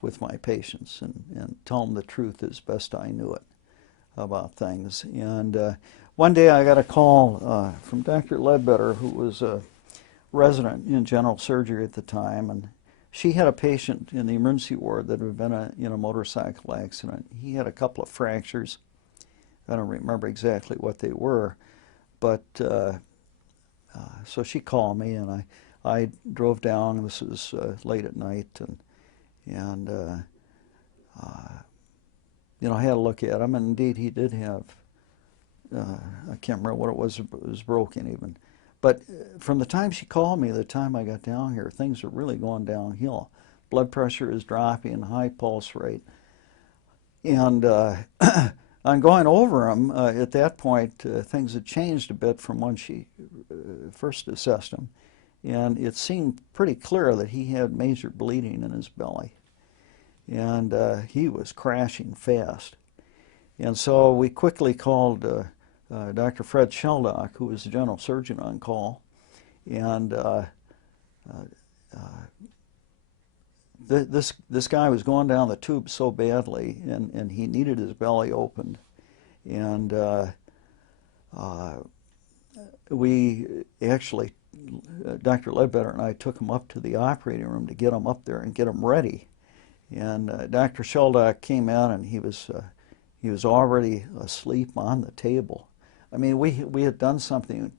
with my patients and tell them the truth as best I knew it about things. And one day I got a call from Dr. Ledbetter, who was a resident in general surgery at the time, and she had a patient in the emergency ward that had been in a motorcycle accident. He had a couple of fractures. I don't remember exactly what they were, but so she called me, and I drove down. This was late at night, and I had a look at him, and indeed he did have, I can't remember what it was broken even. But from the time she called me to the time I got down here, things are really going downhill. Blood pressure is dropping, high pulse rate. And on going over him, at that point, things had changed a bit from when she first assessed him. And it seemed pretty clear that he had major bleeding in his belly. And he was crashing fast. And so we quickly called Dr. Fred Sheldock, who was the general surgeon on call, and this guy was going down the tube so badly, and he needed his belly opened, and we actually, Dr. Ledbetter and I took him up to the operating room to get him up there and get him ready, and Dr. Sheldock came out, and he was already asleep on the table. I mean, we had done something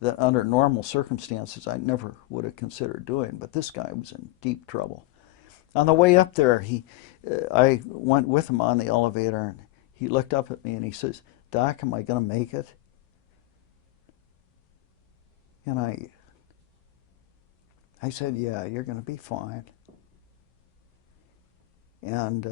that under normal circumstances I never would have considered doing, but this guy was in deep trouble. On the way up there, I went with him on the elevator, and he looked up at me and he says, "Doc, am I going to make it?" And I said, "Yeah, you're going to be fine." And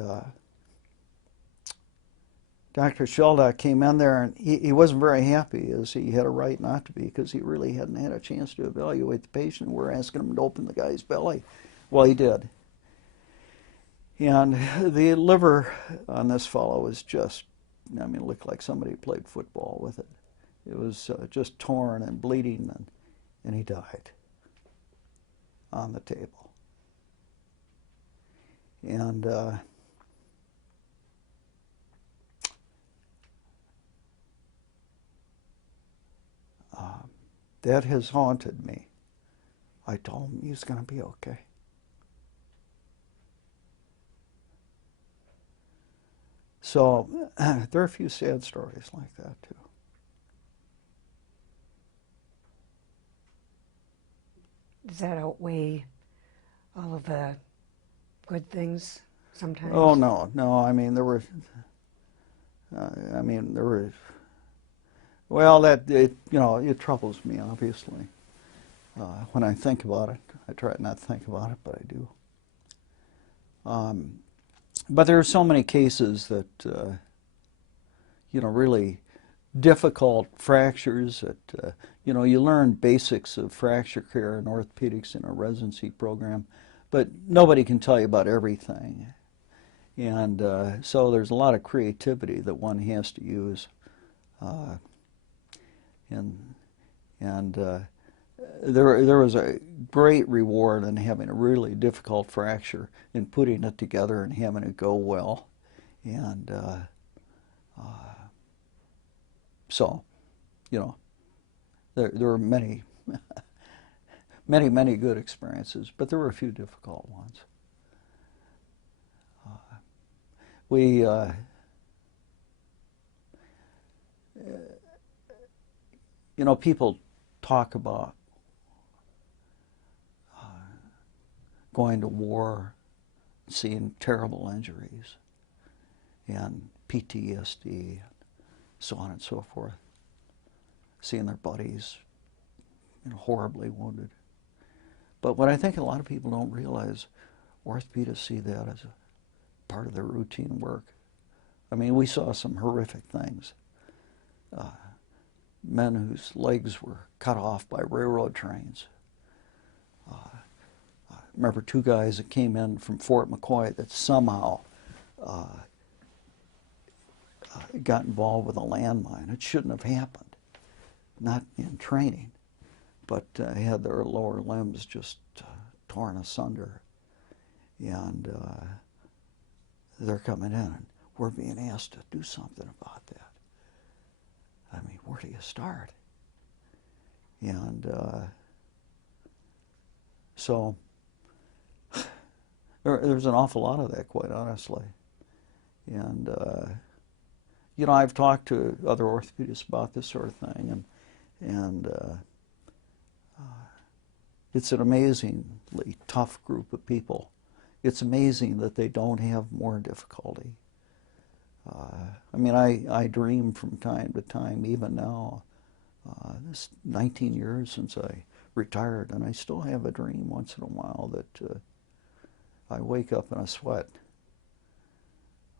Dr. Sheldock came in there, and he wasn't very happy, as he had a right not to be, because he really hadn't had a chance to evaluate the patient. We're asking him to open the guy's belly. Well, he did. And the liver on this fellow was just, it looked like somebody played football with it. It was just torn and bleeding, and he died on the table. And that has haunted me. I told him he's going to be okay. So there are a few sad stories like that too. Does that outweigh all of the good things sometimes? Oh no, no. I mean there were. Well, that it troubles me obviously. When I think about it, I try not to think about it, but I do. But there are so many cases that really difficult fractures that you learn basics of fracture care and orthopedics in a residency program, but nobody can tell you about everything. And so there's a lot of creativity that one has to use. There was a great reward in having a really difficult fracture and putting it together and having it go well. And so, there were many, many good experiences, but there were a few difficult ones. People talk about going to war, seeing terrible injuries, and PTSD, so on and so forth, seeing their buddies horribly wounded. But what I think a lot of people don't realize, orthopedists see that as a part of their routine work. I mean, we saw some horrific things. Men whose legs were cut off by railroad trains. I remember two guys that came in from Fort McCoy that somehow got involved with a landmine. It shouldn't have happened, not in training, but had their lower limbs just torn asunder. And they're coming in, and we're being asked to do something about that. I mean, where do you start? And so there's an awful lot of that, quite honestly. And I've talked to other orthopedists about this sort of thing, and it's an amazingly tough group of people. It's amazing that they don't have more difficulty. I dream from time to time, even now. It's 19 years since I retired, and I still have a dream once in a while that I wake up in a sweat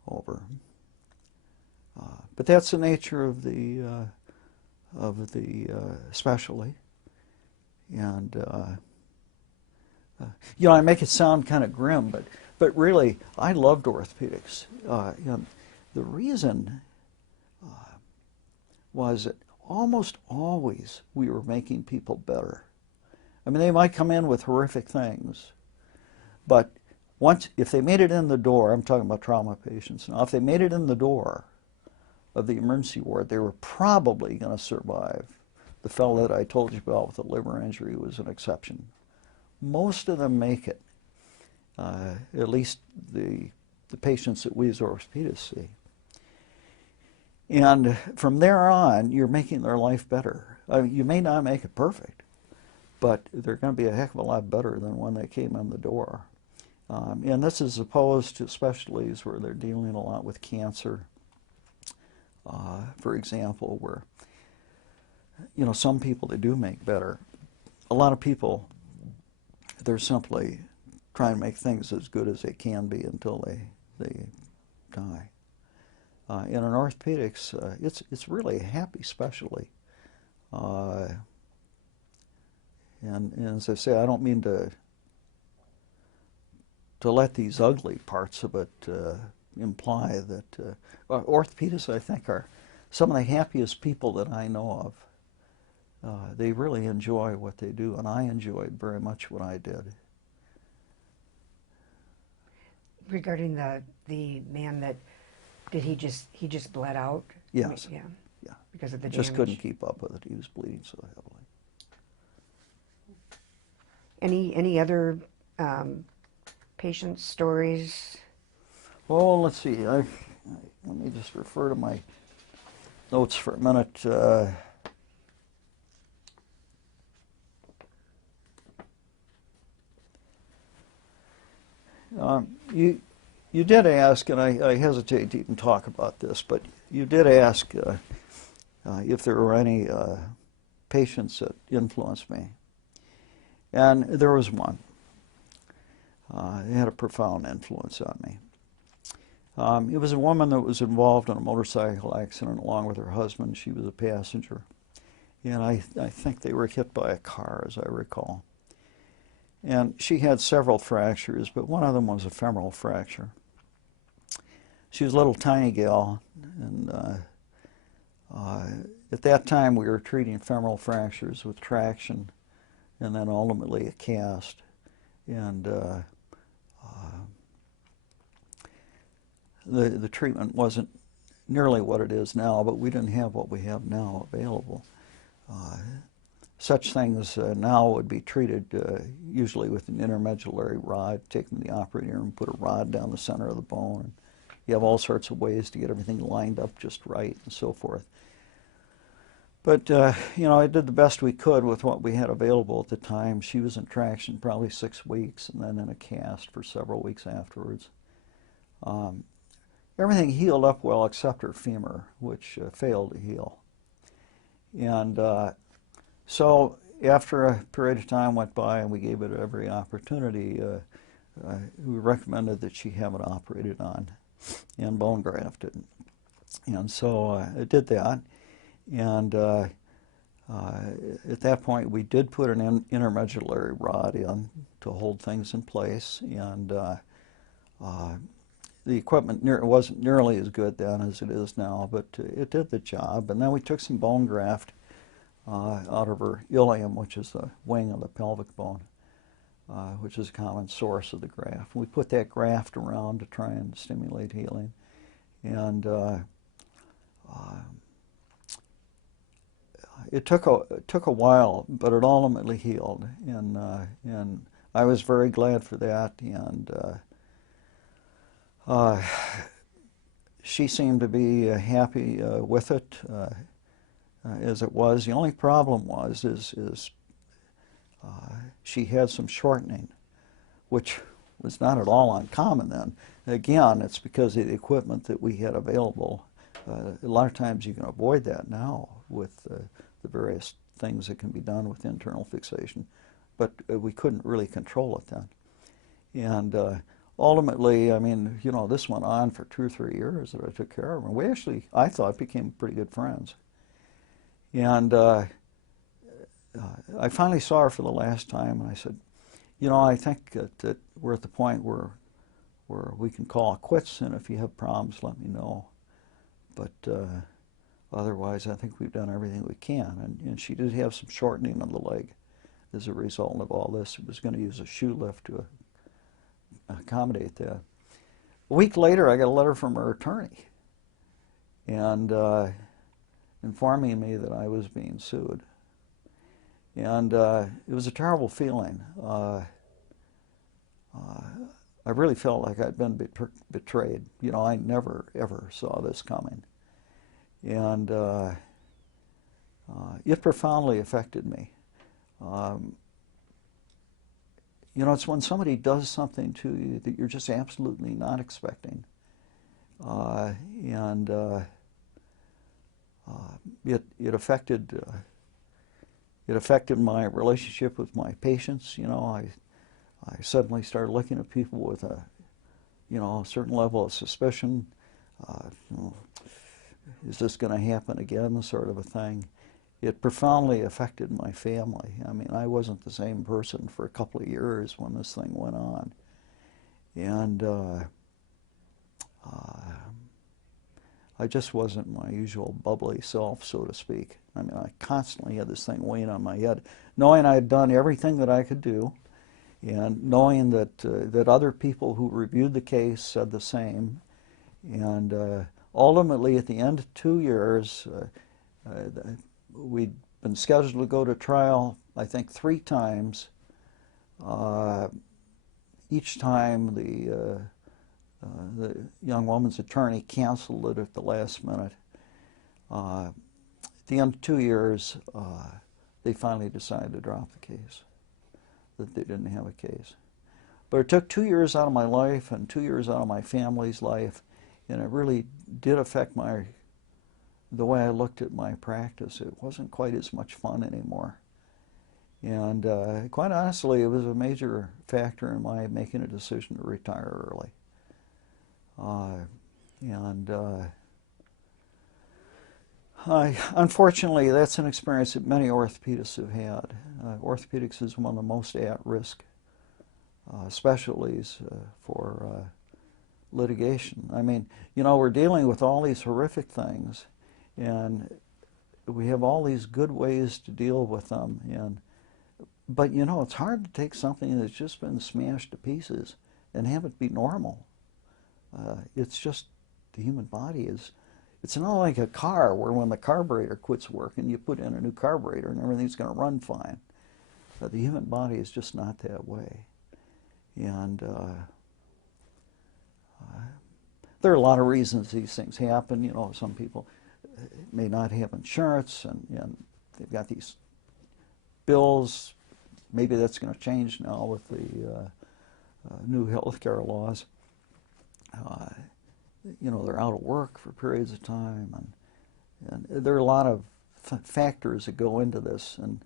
over. But that's the nature of the specialty. And I make it sound kind of grim, but really, I loved orthopedics. The reason was that almost always we were making people better. I mean, they might come in with horrific things, but if they made it in the door, I'm talking about trauma patients now, if they made it in the door of the emergency ward, they were probably going to survive. The fellow that I told you about with the liver injury was an exception. Most of them make it, at least the patients that we as orthopedists see. And from there on, you're making their life better. I mean, you may not make it perfect, but they're going to be a heck of a lot better than when they came in the door. And this is opposed to specialties where they're dealing a lot with cancer, for example, where, some people they do make better. A lot of people, they're simply trying to make things as good as they can be until they die. In an orthopedics, it's really a happy specialty. And as I say, I don't mean to let these ugly parts of it imply that orthopedists, I think, are some of the happiest people that I know of. They really enjoy what they do, and I enjoyed very much what I did. Regarding the man that he just bled out? Yes. Yeah. Yeah. Because of the Just damage. couldn't keep up with it. He was bleeding so heavily. Any other patient stories? Well, let's see. Let me just refer to my notes for a minute. You did ask, and I hesitate to even talk about this, but you did ask if there were any patients that influenced me, and there was one. It had a profound influence on me. It was a woman that was involved in a motorcycle accident along with her husband. She was a passenger, and I think they were hit by a car, as I recall. And she had several fractures, but one of them was a femoral fracture. She was a little tiny gal, and at that time we were treating femoral fractures with traction and then ultimately a cast. And the treatment wasn't nearly what it is now, but we didn't have what we have now available. Such things now would be treated usually with an intermedullary rod, taken to the operating room, put a rod down the center of the bone. You have all sorts of ways to get everything lined up just right and so forth. But, I did the best we could with what we had available at the time. She was in traction probably 6 weeks and then in a cast for several weeks afterwards. Everything healed up well except her femur, which failed to heal. And so after a period of time went by and we gave it every opportunity, we recommended that she have it operated on and bone grafted. And so I did that. And at that point we did put an intermedullary rod in to hold things in place. And the equipment wasn't nearly as good then as it is now, but it did the job. And then we took some bone graft out of her ilium, which is the wing of the pelvic bone, which is a common source of the graft. We put that graft around to try and stimulate healing. And it took a while, but it ultimately healed. And I was very glad for that. And she seemed to be happy with it as it was. The only problem is she had some shortening, which was not at all uncommon then. Again, it's because of the equipment that we had available. A lot of times you can avoid that now with the various things that can be done with internal fixation, but we couldn't really control it then. And ultimately, I mean, this went on for 2 or 3 years that I took care of her. We actually, I thought, became pretty good friends. And I finally saw her for the last time, and I said, I think that we're at the point where we can call it quits, and if you have problems, let me know. But otherwise, I think we've done everything we can. And she did have some shortening of the leg as a result of all this. She was going to use a shoe lift to accommodate that. A week later, I got a letter from her attorney, and informing me that I was being sued. And it was a terrible feeling. I really felt like I'd been betrayed. I never, ever saw this coming. And it profoundly affected me. It's when somebody does something to you that you're just absolutely not expecting. It affected my relationship with my patients. I suddenly started looking at people with a certain level of suspicion. Is this going to happen again, sort of a thing. It profoundly affected my family. I mean, I wasn't the same person for a couple of years when this thing went on. And I just wasn't my usual bubbly self, so to speak. I mean, I constantly had this thing weighing on my head, knowing I had done everything that I could do, and knowing that that other people who reviewed the case said the same. And ultimately, at the end of 2 years, we'd been scheduled to go to trial, I think 3 times. Each time the young woman's attorney canceled it at the last minute. At the end of 2 years, they finally decided to drop the case, that they didn't have a case. But it took 2 years out of my life and 2 years out of my family's life, and it really did affect the way I looked at my practice. It wasn't quite as much fun anymore. And quite honestly, it was a major factor in my making a decision to retire early. Unfortunately, that's an experience that many orthopedists have had. Orthopedics is one of the most at-risk specialties for litigation. I mean, you know, we're dealing with all these horrific things, and we have all these good ways to deal with them. But you know, it's hard to take something that's just been smashed to pieces and have it be normal. It's just, the human body is, it's not like a car where when the carburetor quits working, you put in a new carburetor and everything's going to run fine. The human body is just not that way. And there are a lot of reasons these things happen. You know, some people may not have insurance, and they've got these bills. Maybe that's going to change now with the new health care laws. You know, they're out of work for periods of time, and there are a lot of factors that go into this, and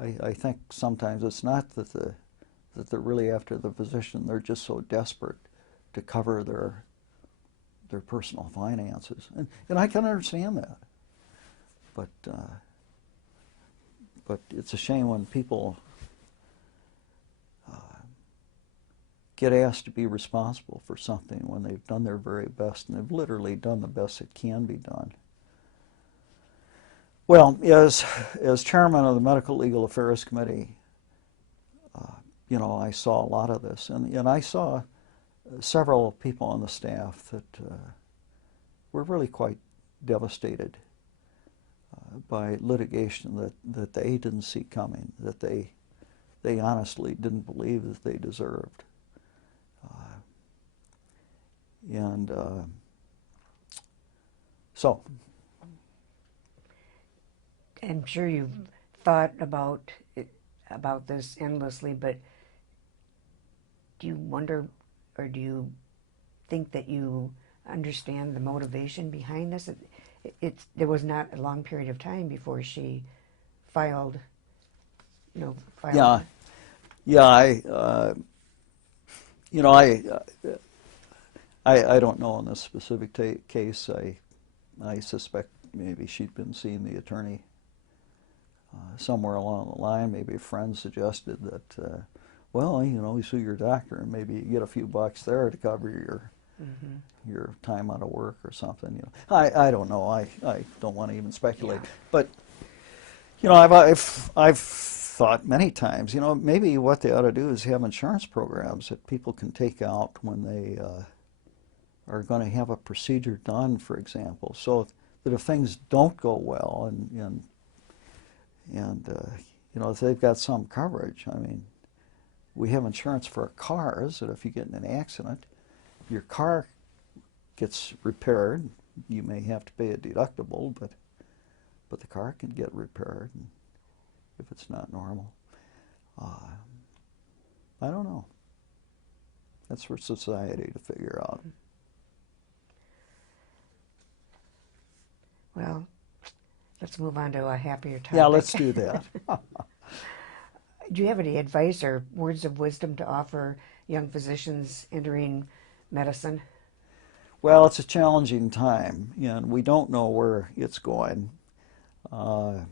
I think sometimes it's not that they're really after the physician. They're just so desperate to cover their personal finances, and I can understand that. But it's a shame when people get asked to be responsible for something when they've done their very best, and they've literally done the best that can be done. Well, as chairman of the Medical Legal Affairs Committee, you know, I saw a lot of this, and I saw several people on the staff that were really quite devastated by litigation that they didn't see coming, that they honestly didn't believe that they deserved. So I'm sure you've thought about this endlessly, but do you wonder, or do you think that you understand the motivation behind this? There was not a long period of time before she filed. Yeah, I don't know on this specific case. I suspect maybe she'd been seeing the attorney somewhere along the line. Maybe a friend suggested that, well, you know, you sue your doctor and maybe you get a few bucks there to cover your time out of work or something. You know, I don't know. I don't want to even speculate. Yeah. But you know, I've thought many times, you know, maybe what they ought to do is have insurance programs that people can take out when they are going to have a procedure done, for example, so that if things don't go well and you know, if they've got some coverage. I mean, we have insurance for cars that if you get in an accident, your car gets repaired. You may have to pay a deductible, but the car can get repaired if it's not normal. I don't know. That's for society to figure out. Well, let's move on to a happier topic. Yeah, let's do that. Do you have any advice or words of wisdom to offer young physicians entering medicine? Well, it's a challenging time, and we don't know where it's going. You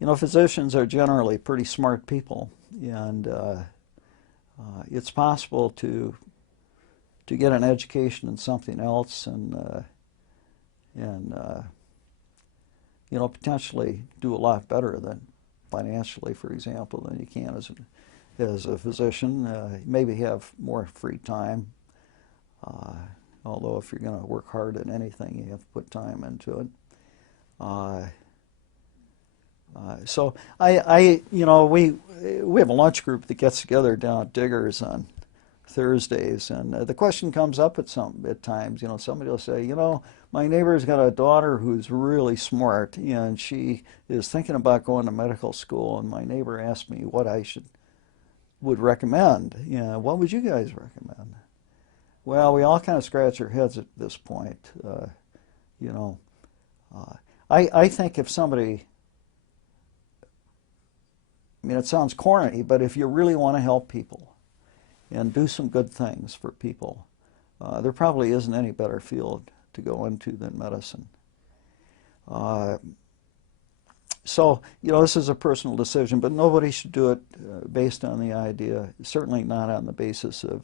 know, physicians are generally pretty smart people, and it's possible to get an education in something else and you know, potentially do a lot better than financially, for example, than you can as a physician. Maybe have more free time. Although if you're going to work hard at anything, you have to put time into it. So you know, we have a lunch group that gets together down at Diggers on Thursdays, and the question comes up at times. You know, somebody will say, you know, my neighbor's got a daughter who's really smart, and she is thinking about going to medical school, and my neighbor asked me what I would recommend. Yeah, what would you guys recommend? Well, we all kind of scratch our heads at this point. You know, I think if somebody, I mean, it sounds corny, but if you really want to help people and do some good things for people, there probably isn't any better field to go into than medicine. So, you know, this is a personal decision, but nobody should do it based on the idea, certainly not on the basis of,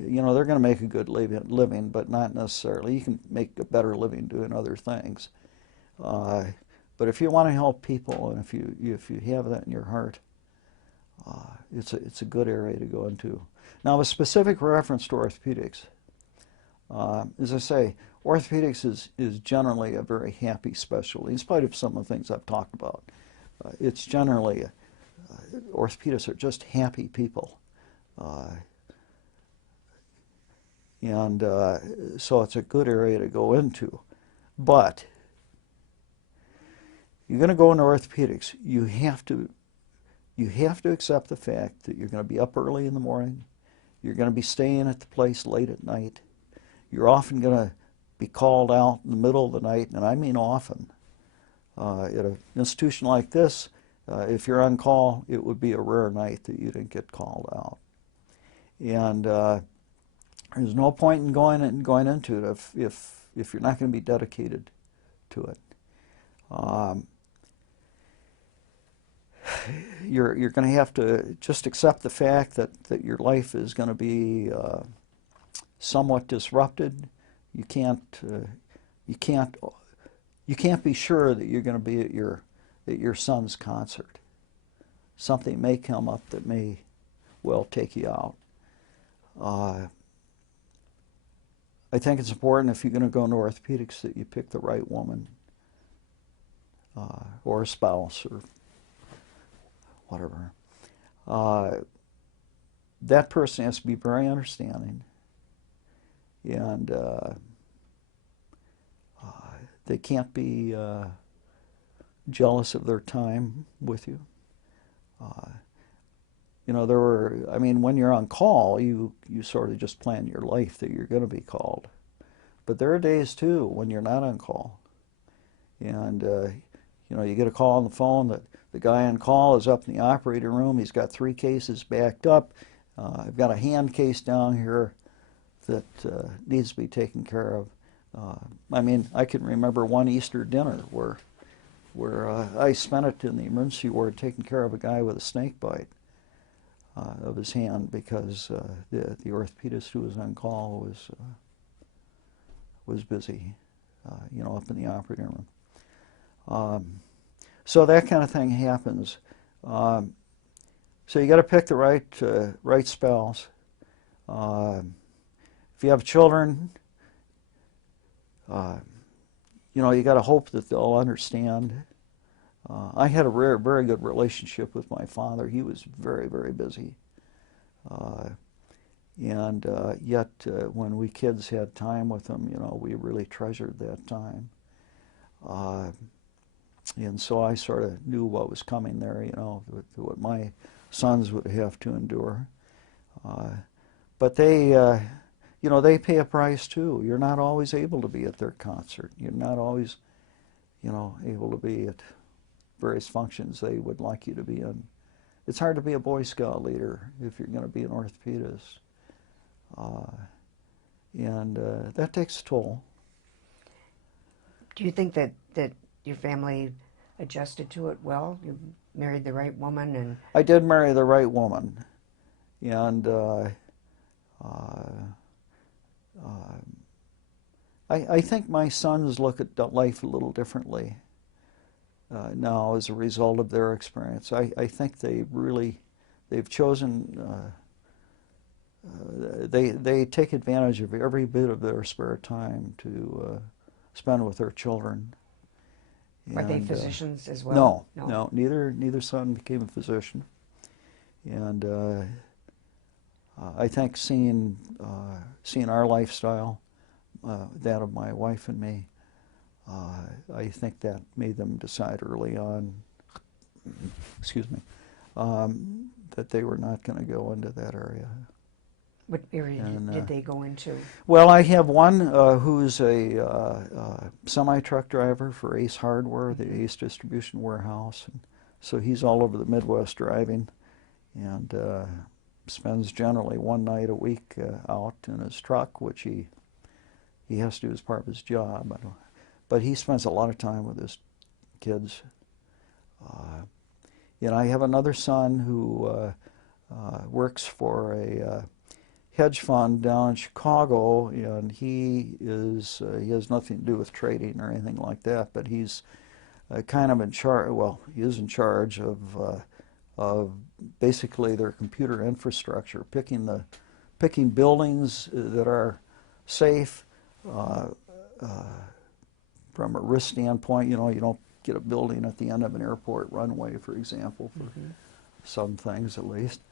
you know, they're going to make a good living, but not necessarily. You can make a better living doing other things. But if you want to help people, and if you have that in your heart, it's a good area to go into. Now, with specific reference to orthopedics, as I say, orthopedics is generally a very happy specialty, in spite of some of the things I've talked about. It's generally, orthopedists are just happy people. And so it's a good area to go into. But you're going to go into orthopedics, you have to accept the fact that you're going to be up early in the morning, you're going to be staying at the place late at night, you're often going to be called out in the middle of the night, and I mean often. At an institution like this, if you're on call, it would be a rare night that you didn't get called out. And there's no point in going into it if you're not going to be dedicated to it. You're going to have to just accept the fact that your life is going to be somewhat disrupted. You can't be sure that you're going to be at your son's concert. Something may come up that may well take you out. I think it's important, if you're going to go into orthopedics, that you pick the right woman or a spouse or whatever. That person has to be very understanding, and they can't be jealous of their time with you. You know, when you're on call, you sort of just plan your life that you're going to be called. But there are days, too, when you're not on call. And, you know, you get a call on the phone that the guy on call is up in the operating room. He's got 3 cases backed up. I've got a hand case down here that needs to be taken care of. I mean, I can remember one Easter dinner where I spent it in the emergency ward taking care of a guy with a snake bite of his hand, because the orthopedist who was on call was busy, you know, up in the operating room. So that kind of thing happens. So you got to pick the right spouse. If you have children, you know, you got to hope that they'll understand. I had a very good relationship with my father. He was very, very busy. And yet, when we kids had time with him, you know, we really treasured that time. And so I sort of knew what was coming there, you know, what my sons would have to endure. But they, you know, they pay a price too. You're not always able to be at their concert. You're not always, you know, able to be at various functions they would like you to be in. It's hard to be a Boy Scout leader if you're going to be an orthopedist. And that takes a toll. Do you think that your family adjusted to it well? You married the right woman, and I did marry the right woman. And I think my sons look at life a little differently now as a result of their experience. I think they've chosen, they take advantage of every bit of their spare time to spend with their children. Are they And, physicians as well? No. Neither son became a physician. And I think seeing our lifestyle, that of my wife and me, I think that made them decide early on, excuse me, that they were not going to go into that area. What area And, did they go into? Well, I have one who's a semi-truck driver for Ace Hardware, the Ace Distribution Warehouse. And so he's all over the Midwest driving, and spends generally one night a week out in his truck, which he has to do as part of his job. But he spends a lot of time with his kids. And I have another son who works for a hedge fund down in Chicago, and he has nothing to do with trading or anything like that, but he's kind of in charge. Well, he is in charge of basically their computer infrastructure, picking buildings that are safe from a risk standpoint. You know, you don't get a building at the end of an airport runway, for example, for some things at least.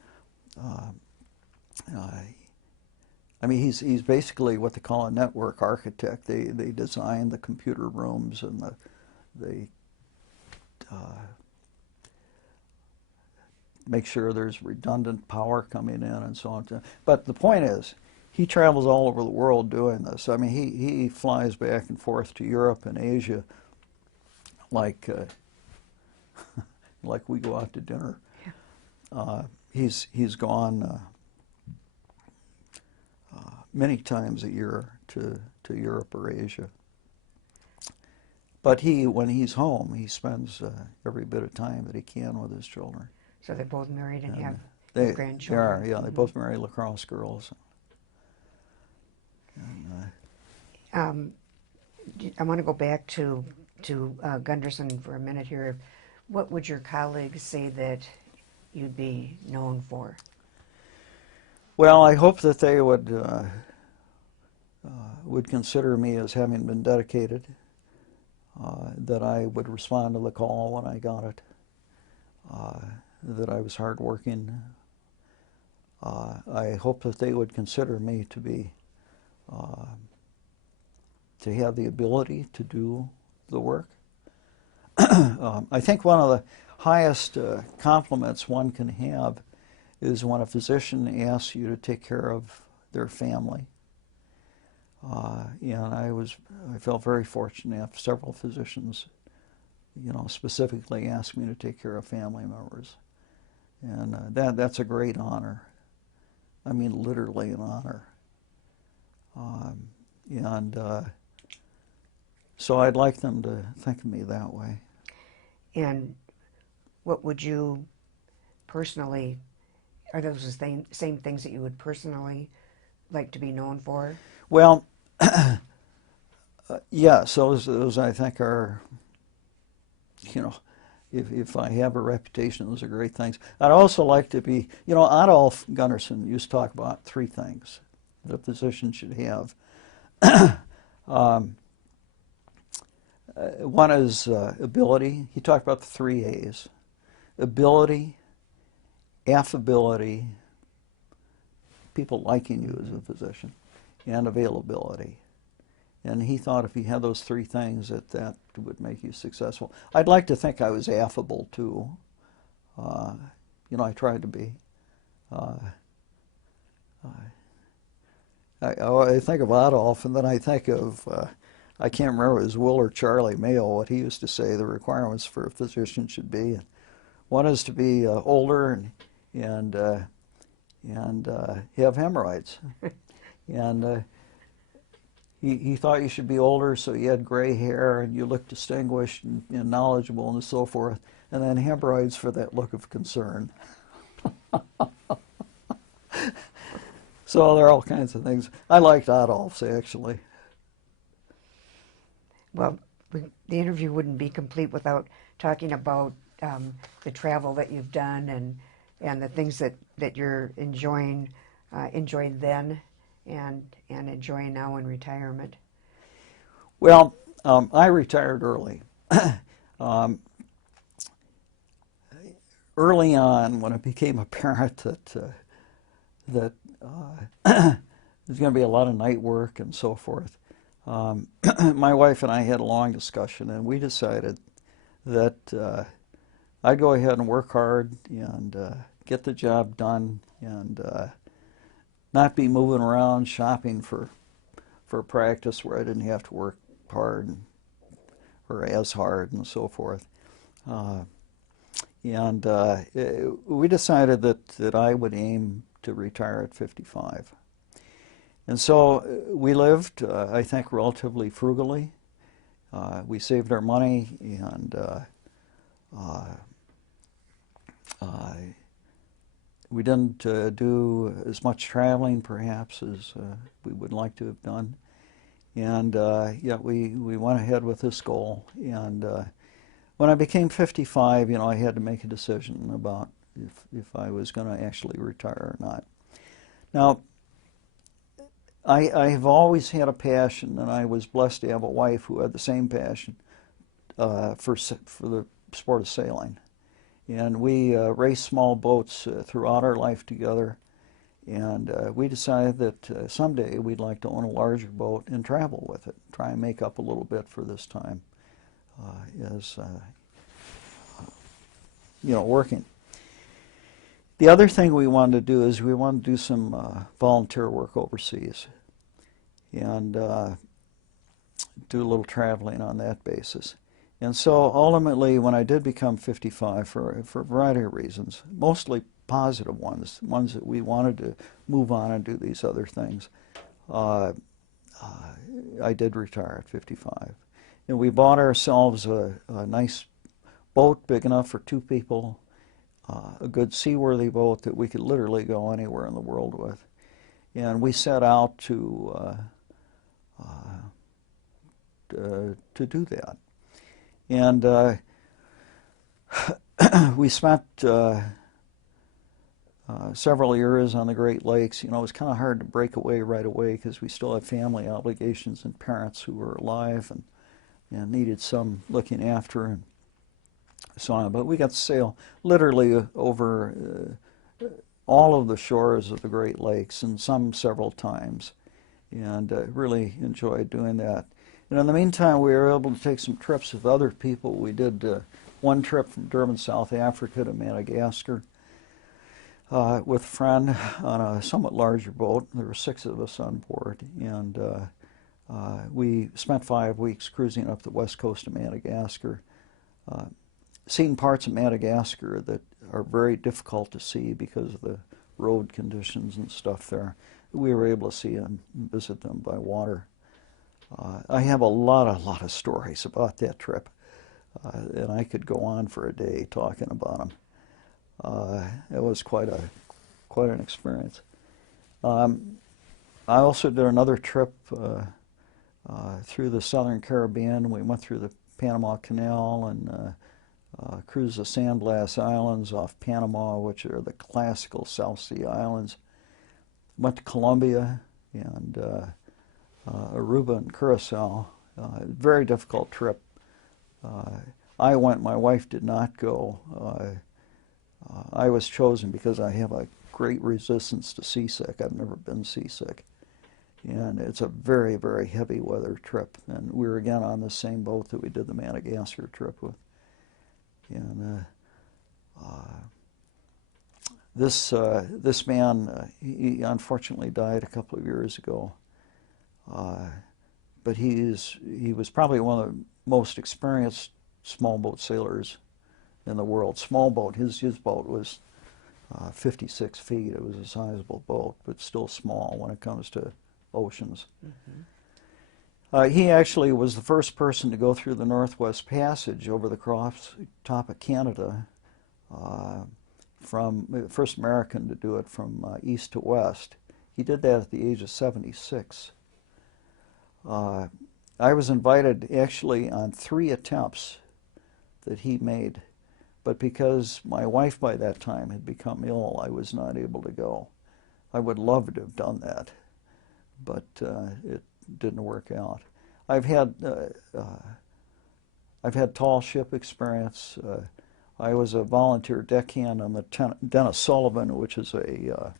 I mean, he's basically what they call a network architect. They design the computer rooms, and they make sure there's redundant power coming in and so on. But the point is, he travels all over the world doing this. I mean, he flies back and forth to Europe and Asia like like we go out to dinner. Yeah. He's gone many times a year to Europe or Asia. But when he's home, he spends every bit of time that he can with his children. So they're both married and have They grandchildren? are, yeah. They both marry lacrosse girls. And, I want to go back to Gunderson for a minute here. What would your colleagues say that you'd be known for? well, I hope that they would consider me as having been dedicated, that I would respond to the call when I got it, that I was hardworking. I hope that they would consider me to be to have the ability to do the work. I think one of the highest compliments one can have is when a physician asks you to take care of their family. And I felt very fortunate to have several physicians, specifically ask me to take care of family members. And that's a great honor. I mean, literally an honor. So I'd like them to think of me that way. And what would you personally, are those the same things that you would personally like to be known for? Well, yes, those I think are, if I have a reputation, those are great things. I'd also like to be, Adolf Gunderson used to talk about three things that a physician should have. One is ability. He talked about the 3 A's. Ability, affability, people liking you as a physician, and availability. And he thought if you had those 3 things, that would make you successful. I'd like to think I was affable, too. I tried to be. I think of Adolf, and then I think of, I can't remember if it was Will or Charlie Mayo, what he used to say the requirements for a physician should be. One is to be older and have hemorrhoids. And he thought you should be older, so you had gray hair and you looked distinguished and knowledgeable and so forth, and then hemorrhoids for that look of concern. So there are all kinds of things. I liked Adolf's, actually. Well, the interview wouldn't be complete without talking about the travel that you've done and the things that you're enjoying then and enjoying now in retirement. Well, I retired early. Um, Early on, when it became apparent that there's going to be a lot of night work and so forth, my wife and I had a long discussion, and we decided that I'd go ahead and work hard and get the job done, and not be moving around shopping for practice where I didn't have to work hard or as hard and so forth. And we decided that I would aim to retire at 55. And so we lived, I think, relatively frugally. We saved our money, and we didn't do as much traveling, perhaps, as we would like to have done. And yet we went ahead with this goal. And when I became 55, I had to make a decision about if I was going to actually retire or not. Now, I have always had a passion, and I was blessed to have a wife who had the same passion for the sport of sailing. And we raced small boats throughout our life together. And we decided that someday we'd like to own a larger boat and travel with it, try and make up a little bit for this time as working. The other thing we wanted to do is we wanted to do some volunteer work overseas and do a little traveling on that basis. And so ultimately, when I did become 55, for a variety of reasons, mostly positive ones that we wanted to move on and do these other things, I did retire at 55. And we bought ourselves a nice boat big enough for two people, a good seaworthy boat that we could literally go anywhere in the world with. And we set out to do that. And we spent several years on the Great Lakes. It was kind of hard to break away right away because we still had family obligations and parents who were alive and needed some looking after and so on. But we got to sail literally over all of the shores of the Great Lakes, and some several times, and really enjoyed doing that. And in the meantime, we were able to take some trips with other people. We did one trip from Durban, South Africa to Madagascar with a friend on a somewhat larger boat. There were 6 of us on board, and we spent 5 weeks cruising up the west coast of Madagascar, seeing parts of Madagascar that are very difficult to see because of the road conditions and stuff there. We were able to see and visit them by water. I have a lot of stories about that trip, and I could go on for a day talking about them. It was quite an experience. I also did another trip through the southern Caribbean. We went through the Panama Canal and cruised the Sandblast Islands off Panama, which are the classical South Sea islands. Went to Colombia and Aruba and Curacao. Very difficult trip. I went, my wife did not go. I was chosen because I have a great resistance to seasick. I've never been seasick. And it's a very, very heavy weather trip. And we were again on the same boat that we did the Madagascar trip with. And this man, he unfortunately died a couple of years ago. But he was probably one of the most experienced small boat sailors in the world. Small boat, his boat was 56 feet. It was a sizable boat, but still small when it comes to oceans. Mm-hmm. He actually was the first person to go through the Northwest Passage over the top of Canada, first American to do it from east to west. He did that at the age of 76. I was invited actually on 3 attempts that he made, but because my wife by that time had become ill, I was not able to go. I would love to have done that, but it didn't work out. I've I've had tall ship experience. I was a volunteer deckhand on the Dennis Sullivan, which is a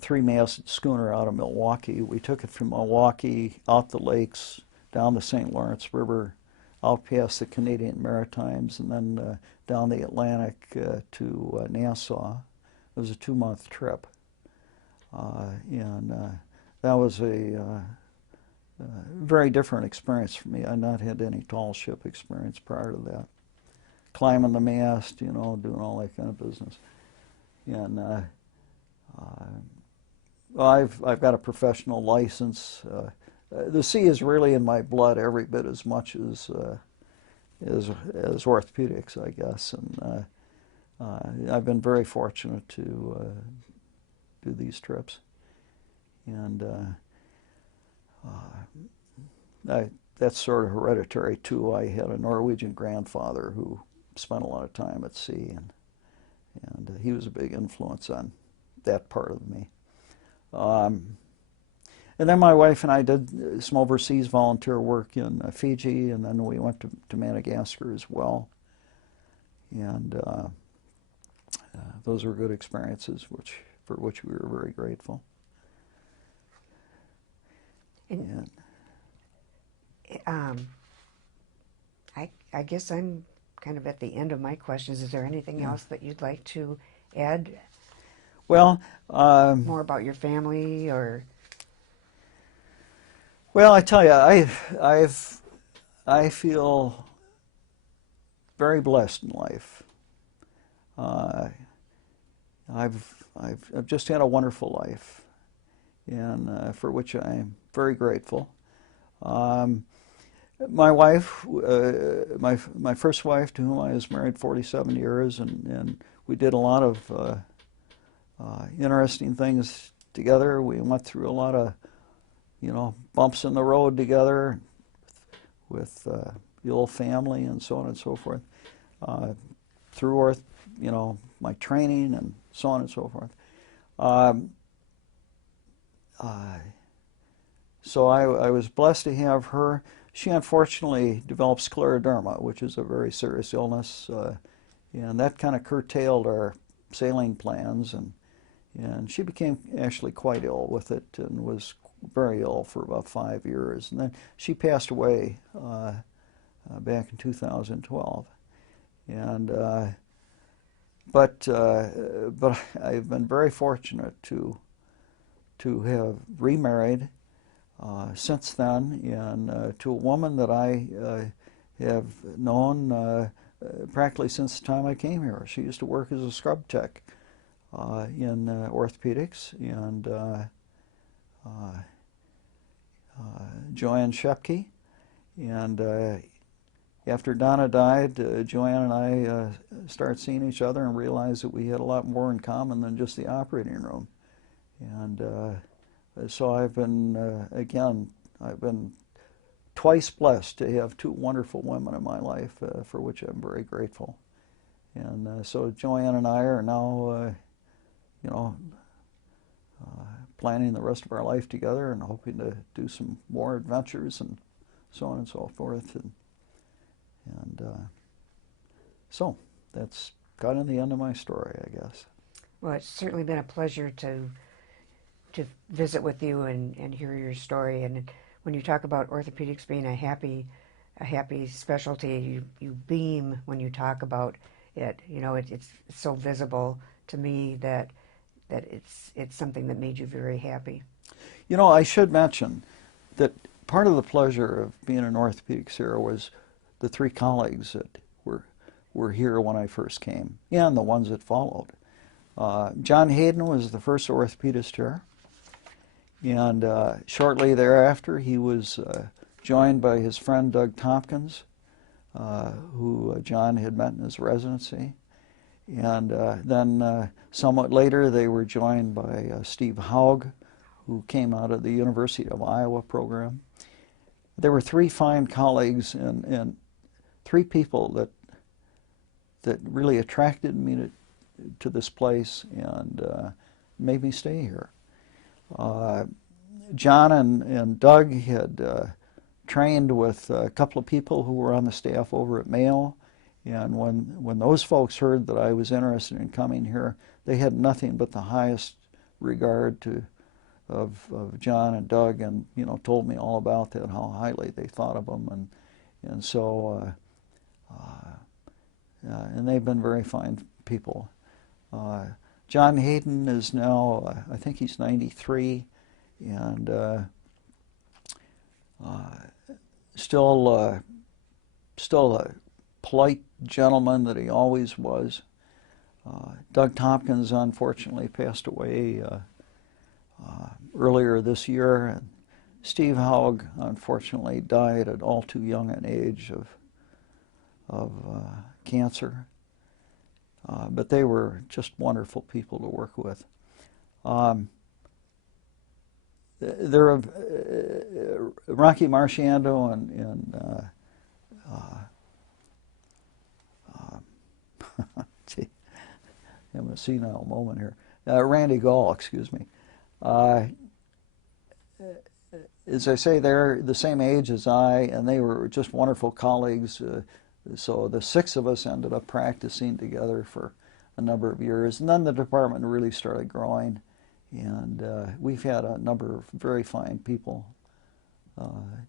three-masted schooner out of Milwaukee. We took it from Milwaukee out the lakes, down the St. Lawrence River, out past the Canadian Maritimes, and then down the Atlantic to Nassau. It was a 2-month trip, and that was a very different experience for me. I'd not had any tall ship experience prior to that. Climbing the mast, doing all that kind of business. And I've got a professional license. The sea is really in my blood every bit as much as orthopedics, I guess. And I've been very fortunate to do these trips. And that's sort of hereditary too. I had a Norwegian grandfather who spent a lot of time at sea, and he was a big influence on that part of me. And then my wife and I did some overseas volunteer work in Fiji, and then we went to Madagascar as well. And those were good experiences, for which we were very grateful. And I guess I'm kind of at the end of my questions. Is there anything else that you'd like to add? Well, more about your family, or? Well, I tell you, I feel very blessed in life. I've just had a wonderful life, and for which I'm very grateful. My wife, my first wife, to whom I was married 47 years, and we did a lot of interesting things together. We went through a lot of, bumps in the road together with the old family and so on and so forth. Through my training and so on and so forth. So I was blessed to have her. She unfortunately developed scleroderma, which is a very serious illness, and that kind of curtailed our sailing plans, and she became actually quite ill with it and was very ill for about 5 years. And then she passed away back in 2012. And but I've been very fortunate to have remarried since then, and to a woman that I have known practically since the time I came here. She used to work as a scrub tech in orthopedics, and Joanne Shepke. And after Donna died, Joanne and I started seeing each other and realized that we had a lot more in common than just the operating room. And so I've been, I've been twice blessed to have two wonderful women in my life, for which I'm very grateful. And so Joanne and I are now, planning the rest of our life together and hoping to do some more adventures and so on and so forth. And so that's kind of the end of my story, I guess. Well, it's certainly been a pleasure to visit with you and hear your story. And when you talk about orthopedics being a happy specialty, you beam when you talk about it. It's so visible to me that it's something that made you very happy. I should mention that part of the pleasure of being an orthopedics here was the three colleagues that were here when I first came, and the ones that followed. John Hayden was the first orthopedist here, and shortly thereafter he was joined by his friend Doug Tompkins, who John had met in his residency. And then somewhat later they were joined by Steve Haug, who came out of the University of Iowa program. There were three fine colleagues and three people that really attracted me to this place and made me stay here. John and Doug had trained with a couple of people who were on the staff over at Mayo, and when those folks heard that I was interested in coming here, they had nothing but the highest regard of John and Doug, and told me all about that, how highly they thought of them, and so and they've been very fine people. John Hayden is now, I think he's 93, and still a polite gentleman that he always was. Doug Tompkins unfortunately passed away earlier this year, and Steve Haug unfortunately died at all too young an age of cancer. But they were just wonderful people to work with. Rocky Marchando and gee, I'm in a senile moment here. Randy Gall, excuse me. As I say, they're the same age as I, and they were just wonderful colleagues. So the six of us ended up practicing together for a number of years, and then the department really started growing, and we've had a number of very fine people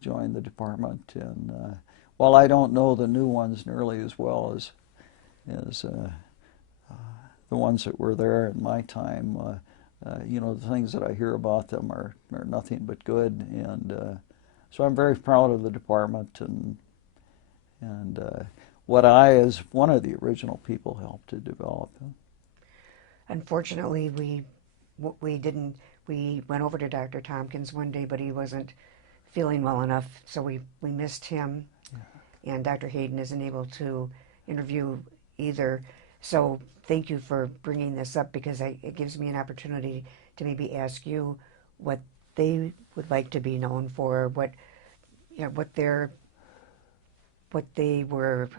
join the department. And while I don't know the new ones nearly as well as the ones that were there in my time, the things that I hear about them are nothing but good, and so I'm very proud of the department and what I, as one of the original people, helped to develop. Unfortunately, we went over to Dr. Tompkins one day, but he wasn't feeling well enough, so we missed him. Yeah. And Dr. Hayden isn't able to interview either. So thank you for bringing this up, because it gives me an opportunity to maybe ask you what they would like to be known for, what they were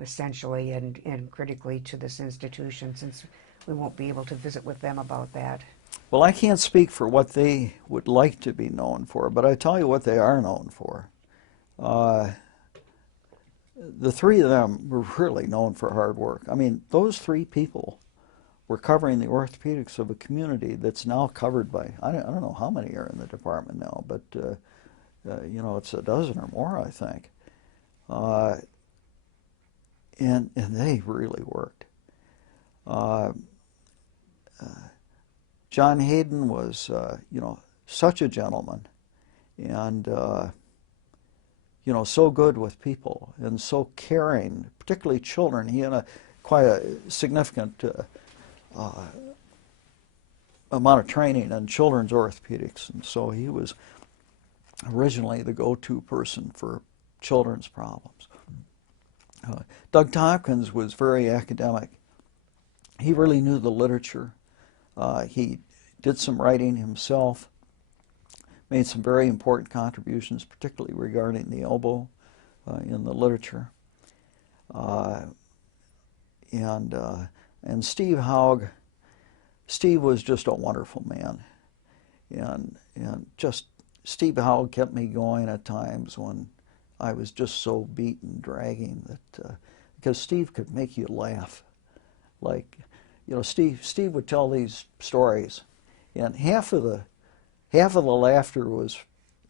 essentially and critically to this institution, since we won't be able to visit with them about that. Well, I can't speak for what they would like to be known for, but I tell you what they are known for. The three of them were really known for hard work. I mean, those three people were covering the orthopedics of a community that's now covered by, I don't know how many are in the department now, but it's a dozen or more, I think. And they really worked. John Hayden was, such a gentleman, and so good with people, and so caring, particularly children. He had quite a significant amount of training in children's orthopedics, and so he was originally the go-to person for children's problems. Doug Tompkins was very academic. He really knew the literature. He did some writing himself, made some very important contributions, particularly regarding the elbow in the literature. And Steve Haug, Steve was just a wonderful man. And just Steve Haug kept me going at times when I was just so beat and dragging that, because Steve could make you laugh. Like, Steve would tell these stories, and half of the laughter was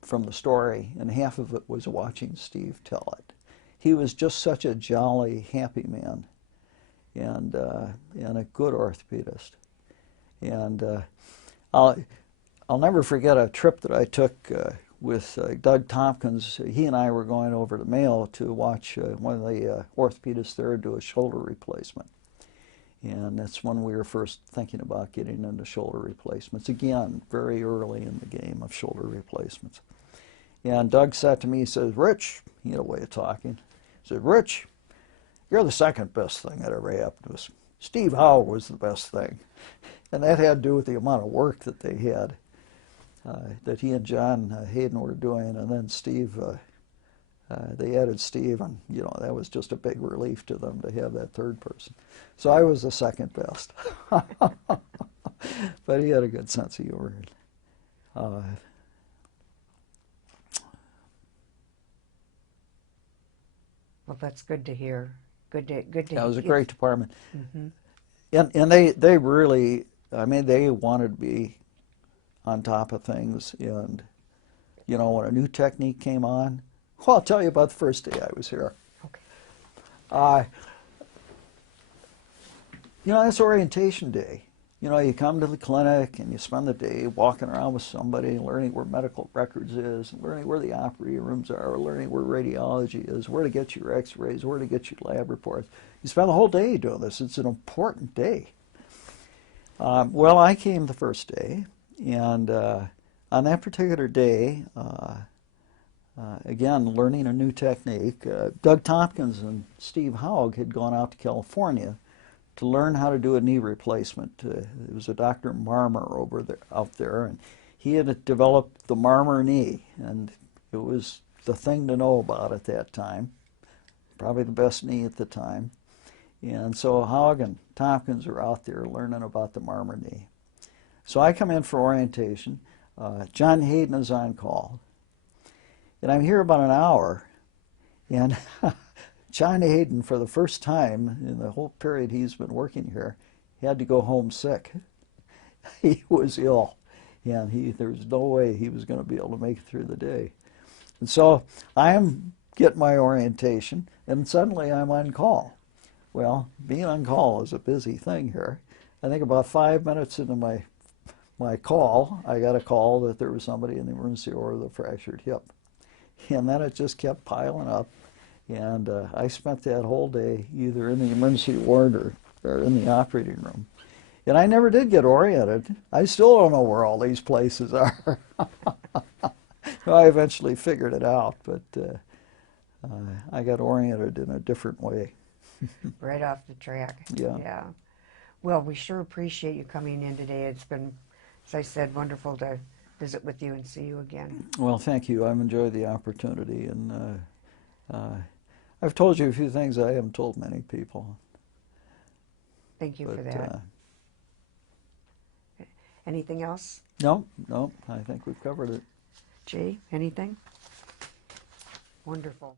from the story, and half of it was watching Steve tell it. He was just such a jolly, happy man, and a good orthopedist. And I'll never forget a trip that I took with Doug Tompkins. He and I were going over to Mayo to watch one of the orthopedists there do a shoulder replacement. And that's when we were first thinking about getting into shoulder replacements. Again, very early in the game of shoulder replacements. And Doug said to me, he says, "Rich," he had a way of talking, he said, "Rich, you're the second best thing that ever happened to us. Steve Howe was the best thing." And that had to do with the amount of work that they had, that he and John Hayden were doing. And then Steve, they added Steve, and that was just a big relief to them to have that third person. So I was the second best. But he had a good sense of humor. Well, that's good to hear. Good to Yeah, it was a hear. great department. Hmm. And they really, I mean, they wanted to be on top of things. And, you know, when a new technique came on, well, I'll tell you about the first day I was here. Okay. Uh, you know, it's orientation day. You know, you come to the clinic and you spend the day walking around with somebody, learning where medical records is, learning where the operating rooms are, learning where radiology is, where to get your x-rays, where to get your lab reports. You spend the whole day doing this. It's an important day. Well, I came the first day, and on that particular day, again, learning a new technique, Doug Tompkins and Steve Haug had gone out to California to learn how to do a knee replacement. It was a Dr. Marmer out there, and he had developed the Marmer knee, and it was the thing to know about at that time, probably the best knee at the time. And so Haug and Tompkins are out there learning about the Marmer knee. So I come in for orientation. John Hayden is on call, and I'm here about an hour, and John Hayden, for the first time in the whole period he's been working here, he had to go home sick. He was ill, and there was no way he was going to be able to make it through the day. And so I'm getting my orientation, and suddenly I'm on call. Well, being on call is a busy thing here. I think about 5 minutes into my call, I got a call that there was somebody in the emergency ward with a fractured hip. And then it just kept piling up. And I spent that whole day either in the emergency ward or in the operating room. And I never did get oriented. I still don't know where all these places are. I eventually figured it out, but I got oriented in a different way. Right off the track. Yeah. Yeah. Well, we sure appreciate you coming in today. It's been, as I said, wonderful to visit with you and see you again. Well, thank you. I've enjoyed the opportunity, and I've told you a few things I haven't told many people. Thank you for that. Anything else? No, I think we've covered it. Jay, anything? Wonderful.